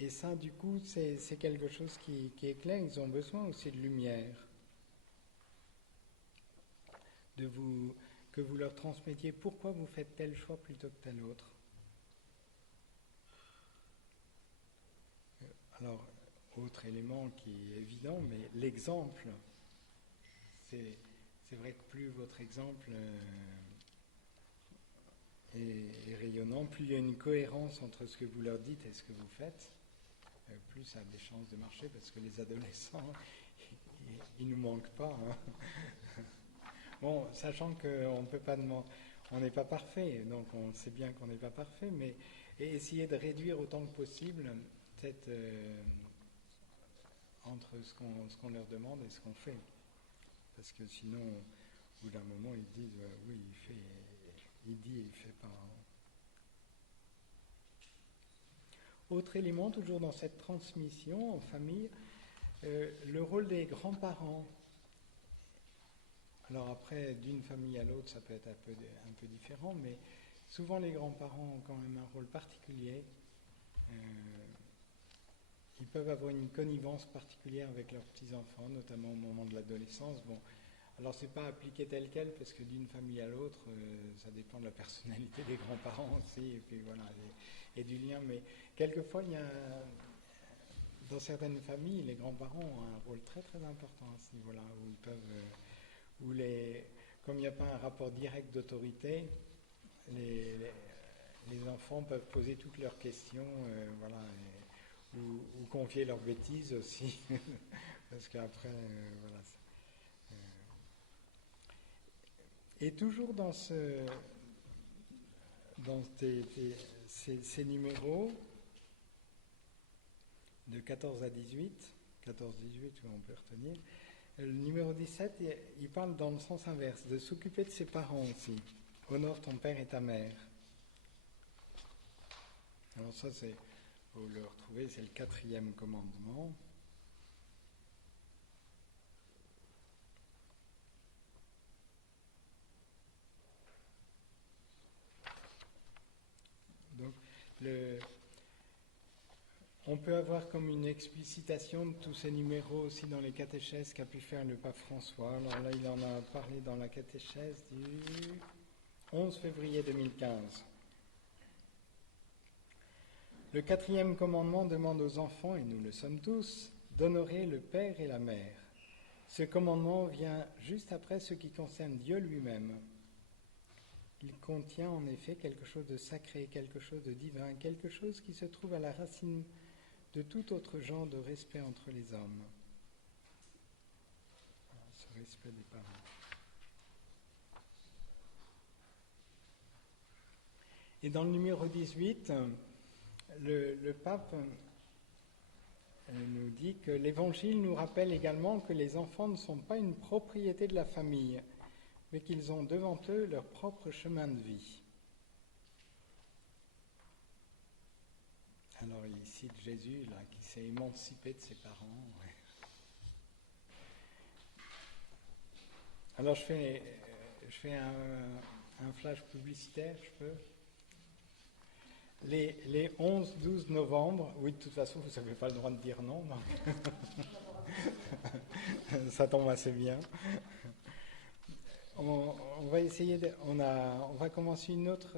Et ça, du coup, c'est quelque chose qui est clair. Ils ont besoin aussi de lumière. Que vous leur transmettiez pourquoi vous faites tel choix plutôt que tel autre. Alors, autre élément qui est évident, mais l'exemple, c'est vrai que plus votre exemple est rayonnant, plus il y a une cohérence entre ce que vous leur dites et ce que vous faites, plus ça a des chances de marcher, parce que les adolescents, ils ne nous manquent pas. Hein. Bon, sachant qu'on peut pas demander, on n'est pas parfait, donc on sait bien qu'on n'est pas parfait, mais essayer de réduire autant que possible peut-être entre ce qu'on leur demande et ce qu'on fait. Parce que sinon, au bout d'un moment, ils disent oui, il dit et il fait pas. Autre élément, toujours dans cette transmission en famille, le rôle des grands-parents. Alors après, d'une famille à l'autre, ça peut être un peu différent, mais souvent les grands-parents ont quand même un rôle particulier. Ils peuvent avoir une connivence particulière avec leurs petits-enfants, notamment au moment de l'adolescence. Bon, alors c'est pas appliqué tel quel, parce que d'une famille à l'autre, ça dépend de la personnalité des grands-parents aussi, et puis voilà, et du lien. Mais quelquefois, dans certaines familles, les grands-parents ont un rôle très très important à ce niveau-là, où ils peuvent, comme il n'y a pas un rapport direct d'autorité, les enfants peuvent poser toutes leurs questions, voilà. Ou confier leurs bêtises aussi, parce qu'après, voilà. Et toujours dans ces numéros de 14 à 18, 14-18 on peut retenir, le numéro 17, il parle dans le sens inverse, de s'occuper de ses parents aussi. Honore ton père et ta mère. Alors ça c'est... Vous le retrouvez, c'est le 4e commandement. Donc, on peut avoir comme une explicitation de tous ces numéros aussi dans les catéchèses qu'a pu faire le pape François. Alors là, il en a parlé dans la catéchèse du 11 février 2015. Le 4e commandement demande aux enfants, et nous le sommes tous, d'honorer le père et la mère. Ce commandement vient juste après ce qui concerne Dieu lui-même. Il contient en effet quelque chose de sacré, quelque chose de divin, quelque chose qui se trouve à la racine de tout autre genre de respect entre les hommes. Ce respect des parents. Et dans le numéro 18, le pape nous dit que l'Évangile nous rappelle également que les enfants ne sont pas une propriété de la famille, mais qu'ils ont devant eux leur propre chemin de vie. Alors il cite Jésus là, qui s'est émancipé de ses parents. Ouais. Alors je fais un flash publicitaire, je peux. Les 11-12 novembre, oui, de toute façon, vous n'avez pas le droit de dire non, donc ça tombe assez bien. On va essayer, on va commencer une autre,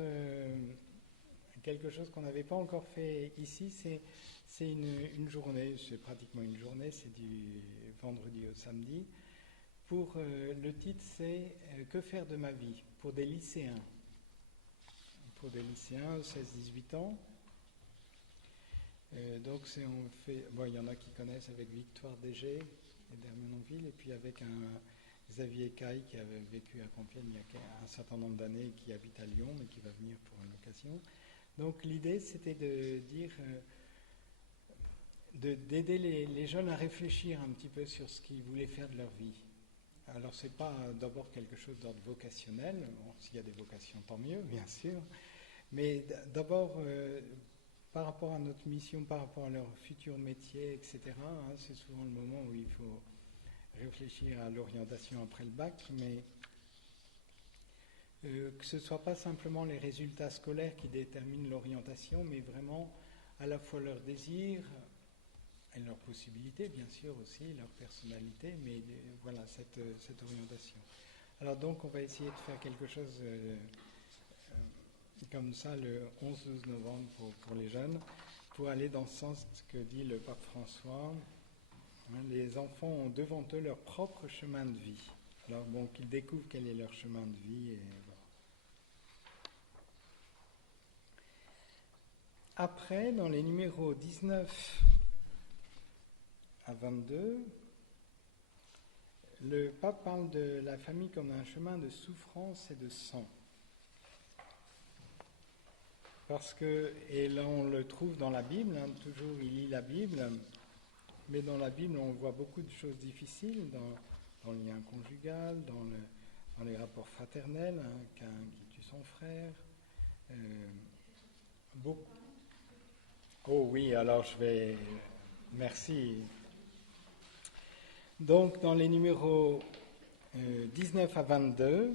quelque chose qu'on n'avait pas encore fait ici, c'est une journée, c'est pratiquement une journée, c'est du vendredi au samedi. Le titre, c'est « Que faire de ma vie ?» pour des lycéens. Pour des lycéens, 16-18 ans. Donc il y en a qui connaissent avec Victoire Dégé et d'Hermenonville, et puis avec un Xavier Caille qui avait vécu à Compiègne il y a un certain nombre d'années et qui habite à Lyon, mais qui va venir pour une occasion. Donc l'idée, c'était de dire, d'aider les jeunes à réfléchir un petit peu sur ce qu'ils voulaient faire de leur vie. Alors c'est pas d'abord quelque chose d'ordre vocationnel, bon, s'il y a des vocations tant mieux bien sûr, mais d'abord par rapport à notre mission, par rapport à leur futur métier, etc., c'est souvent le moment où il faut réfléchir à l'orientation après le bac, mais que ce ne soit pas simplement les résultats scolaires qui déterminent l'orientation, mais vraiment à la fois leurs désirs, et leurs possibilités, bien sûr aussi, leur personnalité, mais voilà, cette orientation. Alors donc, on va essayer de faire quelque chose comme ça le 11-12 novembre pour les jeunes, pour aller dans ce sens que dit le pape François. Les enfants ont devant eux leur propre chemin de vie. Alors bon, qu'ils découvrent quel est leur chemin de vie. Et voilà. Après, dans les numéros 19 à 22, le pape parle de la famille comme un chemin de souffrance et de sang. Parce que, et là on le trouve dans la Bible, toujours il lit la Bible, mais dans la Bible on voit beaucoup de choses difficiles, dans le lien conjugal, dans les rapports fraternels, qu'un qui tue son frère. Beaucoup. Oh oui, alors merci. Donc, dans les numéros 19 à 22,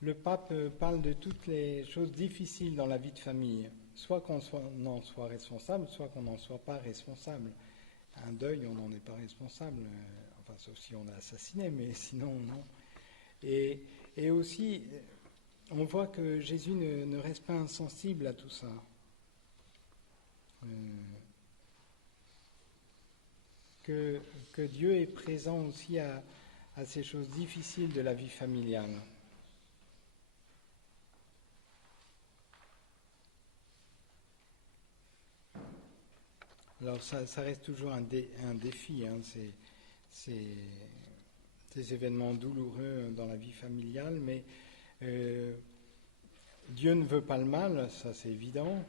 le pape parle de toutes les choses difficiles dans la vie de famille. Soit qu'on en soit responsable, soit qu'on n'en soit pas responsable. Un deuil, on n'en est pas responsable, enfin sauf si on a assassiné, mais sinon non. Et aussi, on voit que Jésus ne reste pas insensible à tout ça. Que Dieu est présent aussi à ces choses difficiles de la vie familiale. Alors ça reste toujours un défi, hein, ces événements douloureux dans la vie familiale, mais Dieu ne veut pas le mal, ça c'est évident,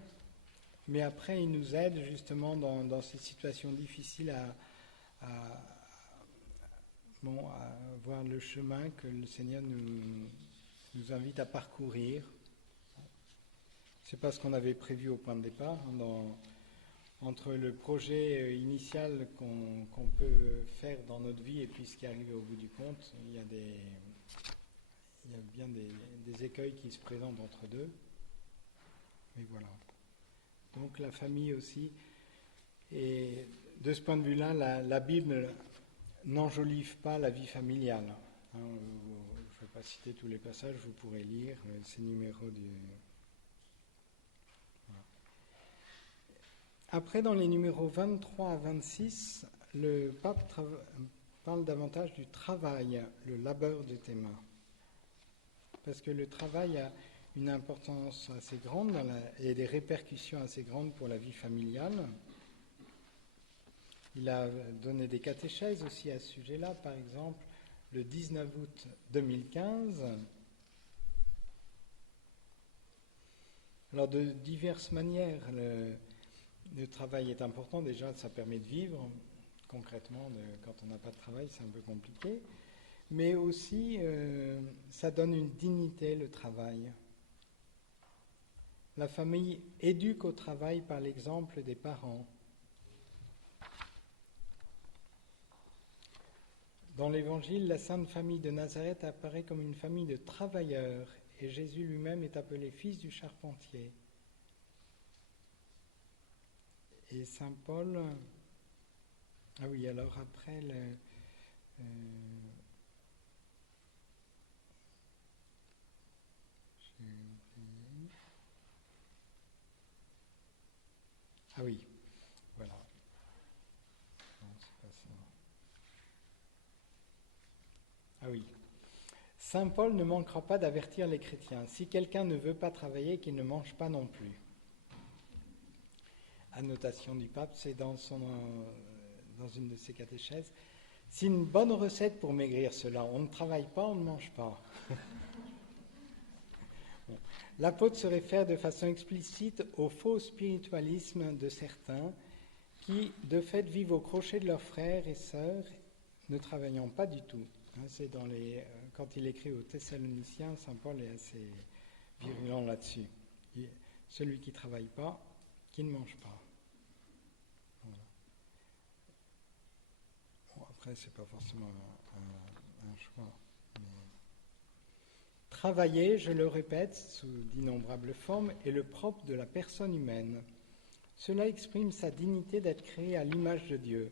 mais après il nous aide justement dans ces situations difficiles à voir le chemin que le Seigneur nous invite à parcourir. C'est pas ce qu'on avait prévu au point de départ, entre le projet initial qu'on peut faire dans notre vie et puis ce qui arrive au bout du compte, il y a bien des écueils qui se présentent entre deux. Mais voilà. Donc la famille aussi. Et de ce point de vue-là, la Bible n'enjolive pas la vie familiale. Hein, je ne vais pas citer tous les passages, vous pourrez lire ces numéros du... Après, dans les numéros 23 à 26, le pape parle davantage du travail, le labeur de tes mains. Parce que le travail a une importance assez grande et des répercussions assez grandes pour la vie familiale. Il a donné des catéchèses aussi à ce sujet-là, par exemple, le 19 août 2015. Alors, de diverses manières, le travail est important. Déjà, ça permet de vivre. Concrètement, quand on n'a pas de travail, c'est un peu compliqué. Mais aussi, ça donne une dignité, le travail. La famille éduque au travail par l'exemple des parents. Dans l'Évangile, la Sainte Famille de Nazareth apparaît comme une famille de travailleurs, et Jésus lui-même est appelé fils du charpentier. Et Saint Paul... Ah oui, alors après, ah oui, voilà. Non, c'est pas ça. Ah oui. Saint Paul ne manquera pas d'avertir les chrétiens. Si quelqu'un ne veut pas travailler, qu'il ne mange pas non plus. Annotation du pape, c'est dans une de ses catéchèses. C'est une bonne recette pour maigrir cela. On ne travaille pas, on ne mange pas. Bon. L'apôtre se réfère de façon explicite au faux spiritualisme de certains qui, de fait, vivent au crochet de leurs frères et sœurs, ne travaillant pas du tout. C'est quand il écrit aux Thessaloniciens, Saint Paul est assez virulent là-dessus. Celui qui ne travaille pas, qui ne mange pas. Voilà. Bon, après, ce n'est pas forcément un choix. Travailler, je le répète, sous d'innombrables formes, est le propre de la personne humaine. Cela exprime sa dignité d'être créé à l'image de Dieu.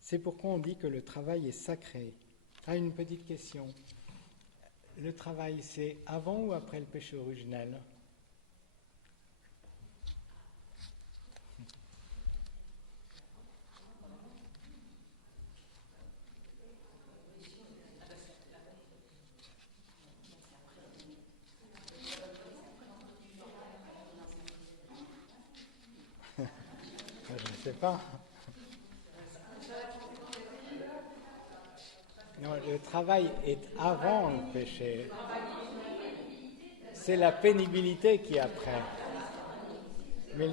C'est pourquoi on dit que le travail est sacré. Ah, une petite question. Le travail, c'est avant ou après le péché originel ? Je ne sais pas. Non, le travail est avant le péché. C'est la pénibilité qui est après. Mais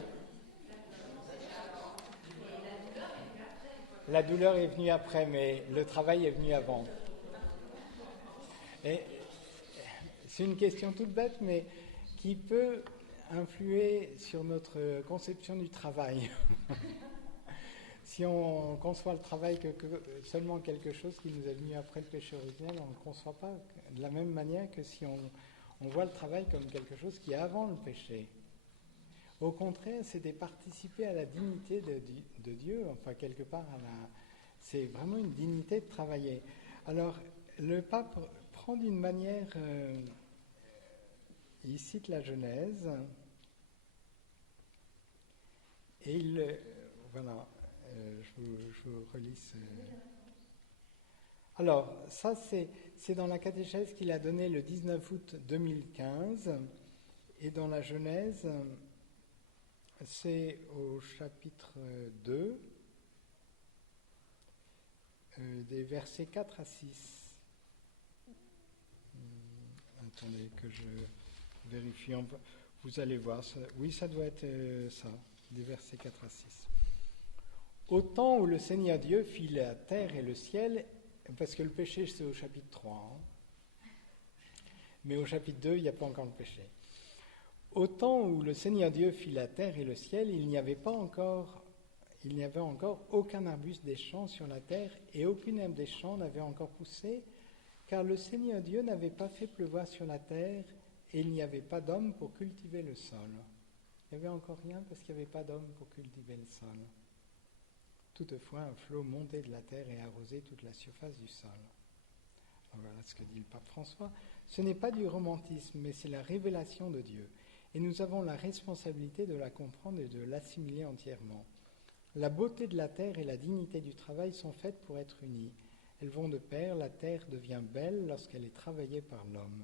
la douleur est venue après, mais le travail est venu avant. Et c'est une question toute bête, mais qui peut influer sur notre conception du travail. si on conçoit le travail seulement quelque chose qui nous est venu après le péché originel, on ne le conçoit pas de la même manière que si on voit le travail comme quelque chose qui est avant le péché. Au contraire, c'est de participer à la dignité de Dieu, enfin quelque part, c'est vraiment une dignité de travailler. Alors, le pape prend d'une manière, il cite la Genèse, et voilà, je vous relis ce... Alors, ça c'est dans la catéchèse qu'il a donnée le 19 août 2015, et dans la Genèse, c'est au chapitre 2, des versets 4 à 6. Attendez que je vérifie. Vous allez voir. Oui, ça doit être ça, des versets 4 à 6. Au temps où le Seigneur Dieu fit la terre et le ciel, parce que le péché c'est au chapitre 3, mais au chapitre 2, il n'y a pas encore le péché. Au temps où le Seigneur Dieu fit la terre et le ciel, il n'y avait encore aucun arbuste des champs sur la terre et aucune herbe des champs n'avait encore poussé, car le Seigneur Dieu n'avait pas fait pleuvoir sur la terre et il n'y avait pas d'homme pour cultiver le sol. Il n'y avait encore rien parce qu'il n'y avait pas d'homme pour cultiver le sol. Toutefois, un flot montait de la terre et arrosait toute la surface du sol. Alors voilà ce que dit le pape François. Ce n'est pas du romantisme, mais c'est la révélation de Dieu. Et nous avons la responsabilité de la comprendre et de l'assimiler entièrement. La beauté de la terre et la dignité du travail sont faites pour être unies. Elles vont de pair, la terre devient belle lorsqu'elle est travaillée par l'homme.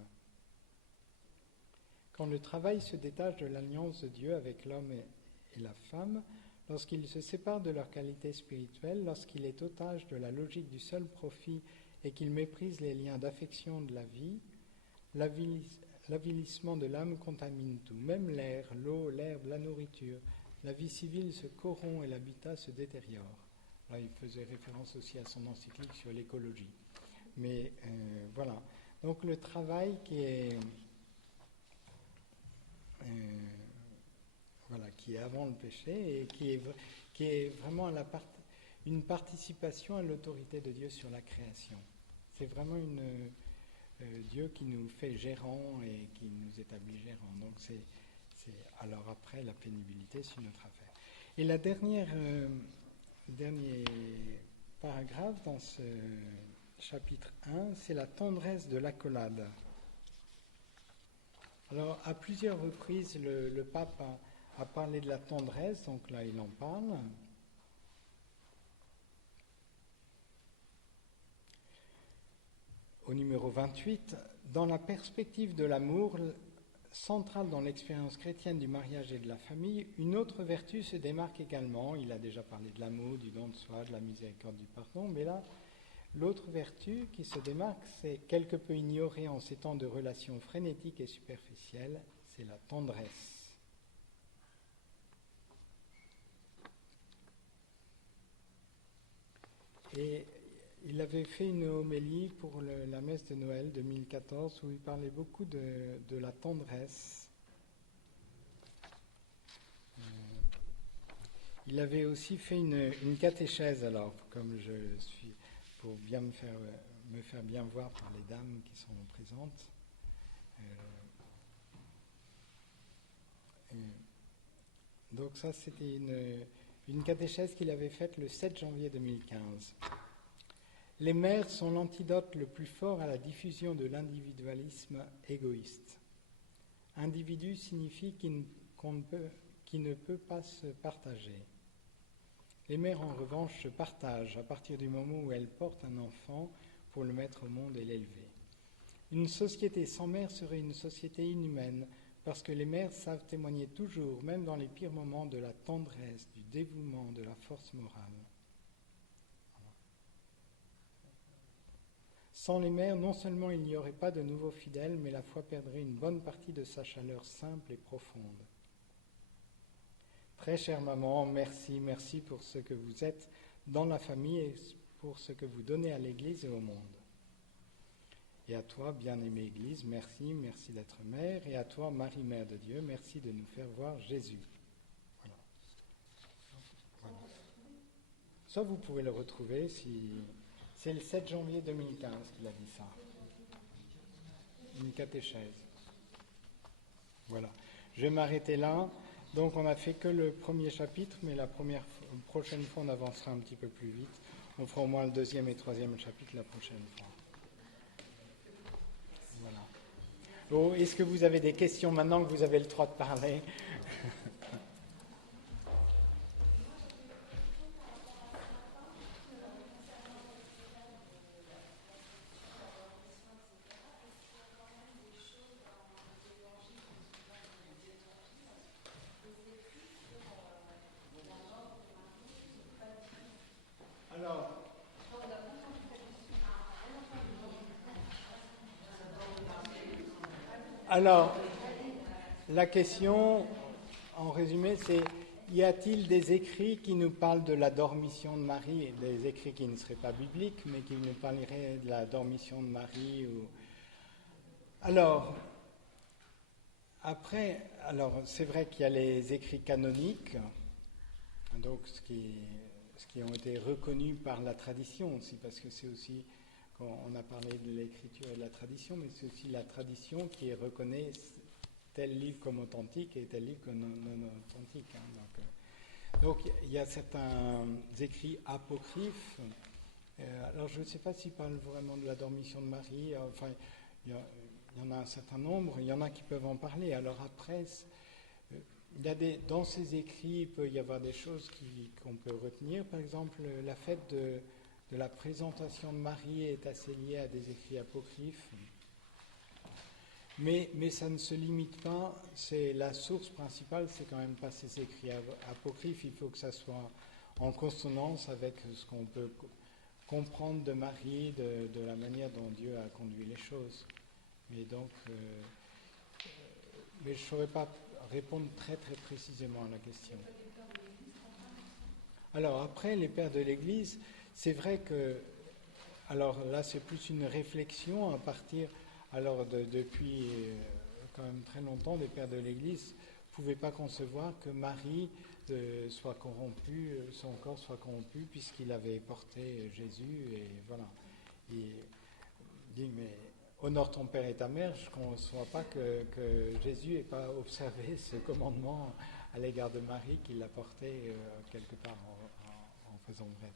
Quand le travail se détache de l'alliance de Dieu avec l'homme et la femme, lorsqu'il se sépare de leur qualité spirituelle, lorsqu'il est otage de la logique du seul profit et qu'il méprise les liens d'affection de la vie, l'avilissement de l'âme contamine tout, même l'air, l'eau, l'herbe, la nourriture. La vie civile se corrompt et l'habitat se détériore. Là, il faisait référence aussi à son encyclique sur l'écologie. Mais voilà. Donc le travail qui est avant le péché et qui est vraiment une participation à l'autorité de Dieu sur la création. C'est vraiment Dieu qui nous fait gérants et qui nous établit gérants. Donc alors après, la pénibilité, c'est une autre affaire. Et la dernier paragraphe dans ce chapitre 1, c'est la tendresse de l'accolade. Alors, à plusieurs reprises, le pape a parlé de la tendresse, donc là, il en parle. Au numéro 28, dans la perspective de l'amour central dans l'expérience chrétienne du mariage et de la famille, une autre vertu se démarque également. Il a déjà parlé de l'amour, du don de soi, de la miséricorde, du pardon, mais là, l'autre vertu qui se démarque, c'est quelque peu ignorée en ces temps de relations frénétiques et superficielles, c'est la tendresse. Et il avait fait une homélie pour la messe de Noël 2014 où il parlait beaucoup de la tendresse. Il avait aussi fait une catéchèse, alors, comme je suis, pour bien me faire bien voir par les dames qui sont présentes. Donc ça, c'était une catéchèse qu'il avait faite le 7 janvier 2015. Les mères sont l'antidote le plus fort à la diffusion de l'individualisme égoïste. Individu signifie qui ne peut pas se partager. Les mères, en revanche, se partagent à partir du moment où elles portent un enfant pour le mettre au monde et l'élever. Une société sans mère serait une société inhumaine, parce que les mères savent témoigner toujours, même dans les pires moments, de la tendresse, du dévouement, de la force morale. Sans les mères, non seulement il n'y aurait pas de nouveaux fidèles, mais la foi perdrait une bonne partie de sa chaleur simple et profonde. Très chère maman, merci pour ce que vous êtes dans la famille et pour ce que vous donnez à l'Église et au monde. Et à toi, bien-aimée Église, merci d'être mère. Et à toi, Marie, Mère de Dieu, merci de nous faire voir Jésus. Voilà. Ça, vous pouvez le retrouver si... C'est le 7 janvier 2015 qu'il a dit ça. Une catéchèse. Voilà. Je vais m'arrêter là. Donc, on n'a fait que le premier chapitre, mais la prochaine fois, on avancera un petit peu plus vite. On fera au moins le deuxième et troisième chapitre la prochaine fois. Voilà. Oh, est-ce que vous avez des questions maintenant que vous avez le droit de parler? Alors, la question, en résumé, c'est y a-t-il des écrits qui nous parlent de la dormition de Marie, des écrits qui ne seraient pas bibliques, mais qui nous parleraient de la dormition de Marie Alors, après, c'est vrai qu'il y a les écrits canoniques, donc ce qui ont été reconnus par la tradition aussi, parce que c'est aussi, on a parlé de l'écriture et de la tradition, mais c'est aussi la tradition qui reconnaît tel livre comme authentique et tel livre comme non authentique. Donc il y a certains écrits apocryphes. Alors je ne sais pas s'ils parlent vraiment de la dormition de Marie. Enfin, il y en a un certain nombre. Il y en a qui peuvent en parler. Alors après, dans ces écrits, il peut y avoir des choses qu'on peut retenir. Par exemple, la fête de la présentation de Marie est assez liée à des écrits apocryphes. Mais ça ne se limite pas, c'est la source principale, c'est quand même pas ces écrits apocryphes, il faut que ça soit en consonance avec ce qu'on peut comprendre de Marie, de la manière dont Dieu a conduit les choses. Mais donc, mais je ne saurais pas répondre très très précisément à la question. Alors après, les pères de l'Église, c'est vrai que, alors là c'est plus une réflexion à partir... Alors, depuis quand même très longtemps, les pères de l'Église ne pouvaient pas concevoir que Marie soit corrompue, son corps soit corrompu, puisqu'il avait porté Jésus, et voilà. Il dit, mais honore ton père et ta mère, je ne conçois pas que Jésus n'ait pas observé ce commandement à l'égard de Marie, qu'il l'a porté quelque part en faisant bref.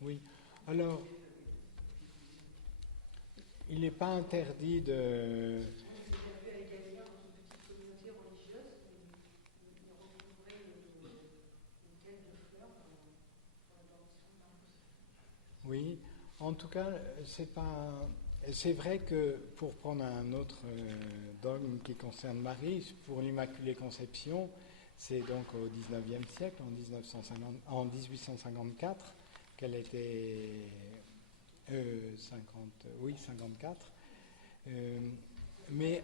Oui, alors, il n'est pas interdit de... Oui, en tout cas, c'est vrai que, pour prendre un autre dogme qui concerne Marie, pour l'Immaculée Conception, c'est donc au XIXe siècle, en 1854, qu'elle était 54. Mais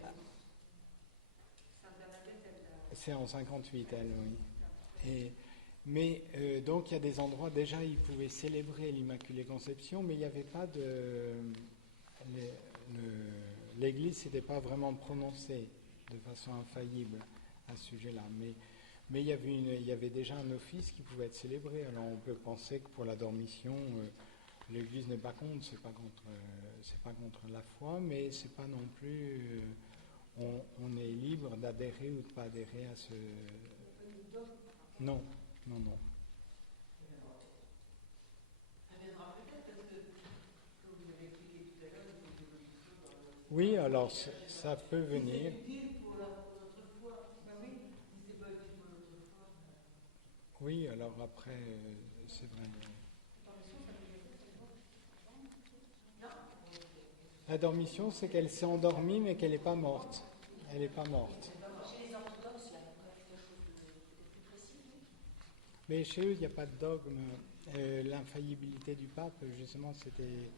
c'est en 58, elle, oui. Mais donc il y a des endroits, déjà ils pouvaient célébrer l'Immaculée Conception, mais il n'y avait pas de... L'Église ne s'était pas vraiment prononcée de façon infaillible à ce sujet-là. Mais il y avait déjà un office qui pouvait être célébré. Alors on peut penser que pour la dormition, l'Église n'est pas contre, c'est pas contre la foi, mais c'est pas non plus... on est libre d'adhérer ou de ne pas adhérer à ce... Non. Oui, alors ça peut venir. Oui, alors après, c'est vrai. La dormition, c'est qu'elle s'est endormie, mais qu'elle n'est pas morte. Elle n'est pas morte. Mais chez eux, il n'y a pas de dogme. L'infaillibilité du pape, justement, c'était...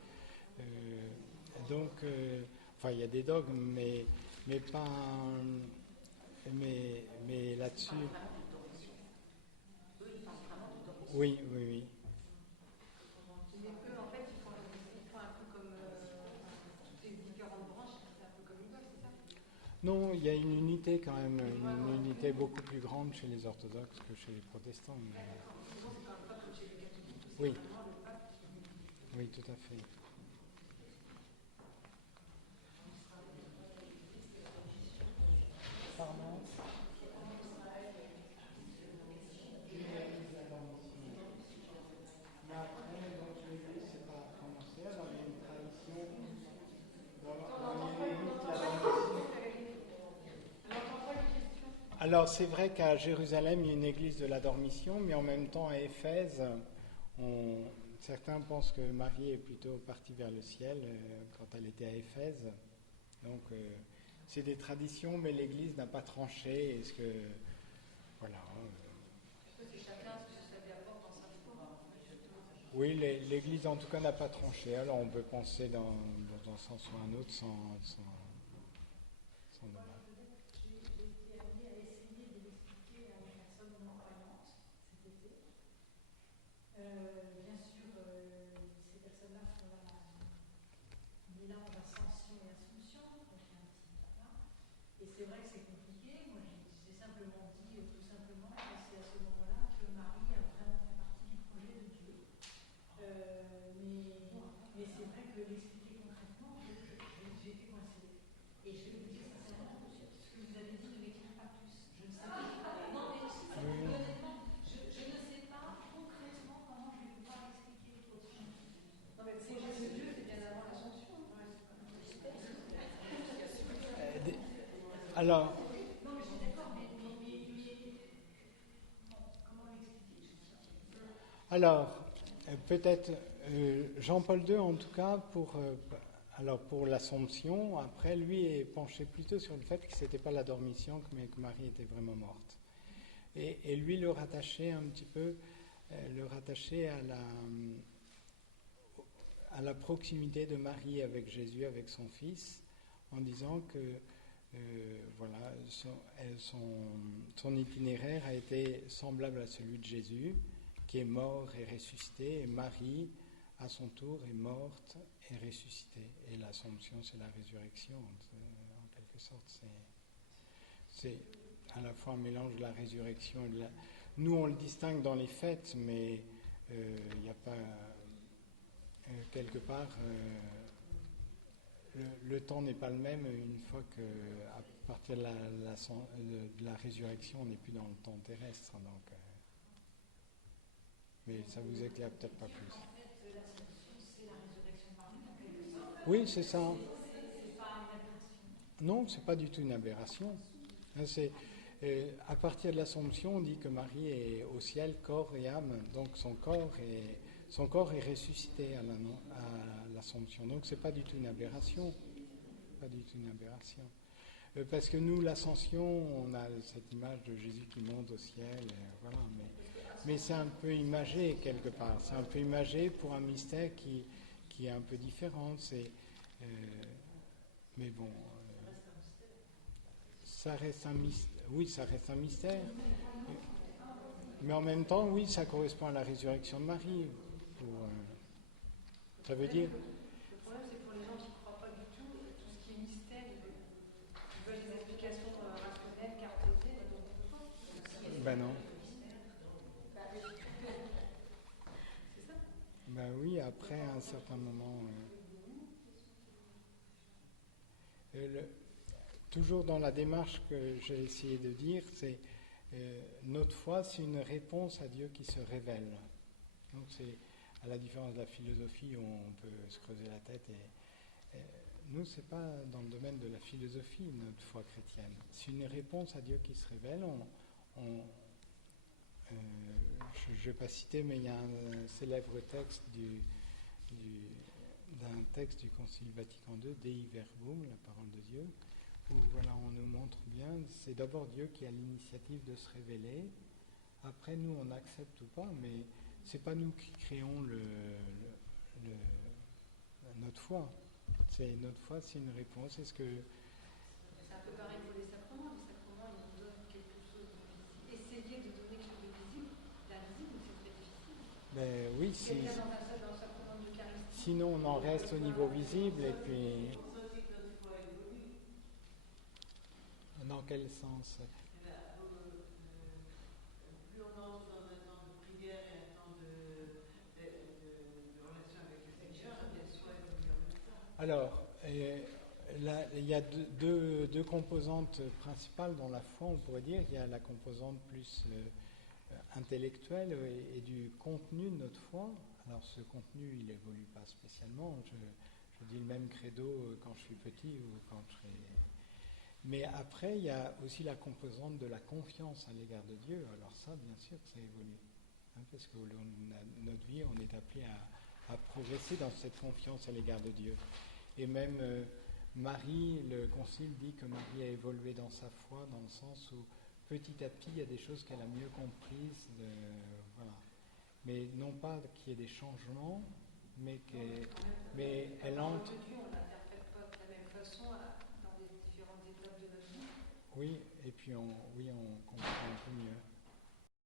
donc, enfin, il y a des dogmes, mais pas... Mais là-dessus... Oui. Non, il y a une unité quand même, une unité beaucoup plus grande chez les orthodoxes que chez les protestants. Oui, oui, tout à fait. Pardon. Mais après, donc l'Église, c'est pas commencé, alors il y a une tradition. Alors c'est vrai qu'à Jérusalem, il y a une église de la Dormition, mais en même temps à Éphèse, certains pensent que Marie est plutôt partie vers le ciel quand elle était à Éphèse. Donc c'est des traditions, mais l'Église n'a pas tranché. Est-ce que voilà. Oui, l'Église en tout cas n'a pas tranché. Alors on peut penser dans un sens ou un autre sans débat. Bien sûr, ces personnes-là font un mélange ascension et assomption, donc il y a un petit voilà. Et c'est vrai que c'est compliqué. Moi, j'ai simplement dit, tout simplement, que c'est à ce moment-là que Marie a vraiment fait partie du projet de Dieu. Mais c'est vrai que l'expliquer concrètement, j'ai été coincée. Et je vais vous dire sincèrement, ce que vous avez dit ne m'éclaire pas plus. Je ne sais pas. Non, mais si, honnêtement, je ne sais pas concrètement comment je vais pouvoir expliquer les choses. Non, mais le projet de Dieu, c'est bien avant l'Ascension. Alors, Non, mais je suis d'accord, mais comment l'expliquer? alors peut-être Jean-Paul II, en tout cas, pour l'Assomption, après, lui est penché plutôt sur le fait que ce n'était pas la dormition, mais que Marie était vraiment morte. Et lui le rattachait un petit peu, le rattachait à la proximité de Marie avec Jésus, avec son fils, en disant que voilà, son itinéraire a été semblable à celui de Jésus, qui est mort et ressuscité, et Marie, à son tour, est morte et ressuscitée. Et l'Assomption, c'est la résurrection, en quelque sorte. C'est à la fois un mélange de la résurrection et de la... Nous, on le distingue dans les fêtes, mais il n'y a pas... quelque part... le temps n'est pas le même une fois qu'à partir de la résurrection, on n'est plus dans le temps terrestre. Donc, mais ça vous éclaire peut-être pas plus. En fait, l'Ascension, c'est la résurrection de Marie, en quelque sorte. Oui, c'est ça. C'est pas une aberration. Non, c'est pas du tout une aberration. À partir de l'Assomption, on dit que Marie est au ciel, corps et âme. Donc son corps est ressuscité à l'Assomption. Donc c'est pas du tout une aberration. Pas du tout une aberration. Parce que nous, l'ascension, on a cette image de Jésus qui monte au ciel, voilà. Mais c'est un peu imagé quelque part. C'est un peu imagé pour un mystère qui est un peu différent. Mais bon, ça reste un mystère. Oui, ça reste un mystère. Mais en même temps, oui, ça correspond à la résurrection de Marie. Ça veut dire. Le problème, c'est que pour les gens qui ne croient pas du tout ce qui est mystère, ils veulent des explications rationnelles, cartésiennes, donc on peut pas. Ben non. C'est ça. Ben oui, après, à un certain moment. Toujours dans la démarche que j'ai essayé de dire, c'est notre foi, c'est une réponse à Dieu qui se révèle. Donc c'est à la différence de la philosophie où on peut se creuser la tête. Nous, c'est pas dans le domaine de la philosophie notre foi chrétienne. C'est une réponse à Dieu qui se révèle. Je ne vais pas citer, mais il y a un célèbre texte d'un texte du Concile Vatican II, Dei Verbum, la parole de Dieu, où voilà, on nous montre bien, c'est d'abord Dieu qui a l'initiative de se révéler. Après, nous, on accepte ou pas, mais c'est pas nous qui créons notre foi. Notre foi, c'est une réponse. C'est un peu pareil pour les sacrements. Les sacrements, ils nous donnent quelque chose de visible. Essayer de donner quelque chose de visible, d'invisible, c'est très difficile. Ben oui, Il y a bien dans le sacrement de l'Eucharistie. Sinon, on en reste au niveau visible et puis. Dans quel sens? Plus on entre dans un temps de prière et un temps de relation avec le Seigneur, bien soit évoluer en même temps. Alors, là, il y a deux composantes principales dans la foi, on pourrait dire. Il y a la composante plus intellectuelle et du contenu de notre foi. Alors, ce contenu, il évolue pas spécialement. Je dis le même credo quand je suis petit ou quand je suis... Mais après, il y a aussi la composante de la confiance à l'égard de Dieu. Alors ça, bien sûr que ça évolue. Parce que notre vie, on est appelé à progresser dans cette confiance à l'égard de Dieu. Et même Marie, le Concile dit que Marie a évolué dans sa foi, dans le sens où petit à petit, il y a des choses qu'elle a mieux comprises. Voilà. Mais non pas qu'il y ait des changements, mais elle entre... Dieu, on l'interprète pas de la même façon dans les différentes étapes de notre vie. Oui, et puis on comprend un peu mieux.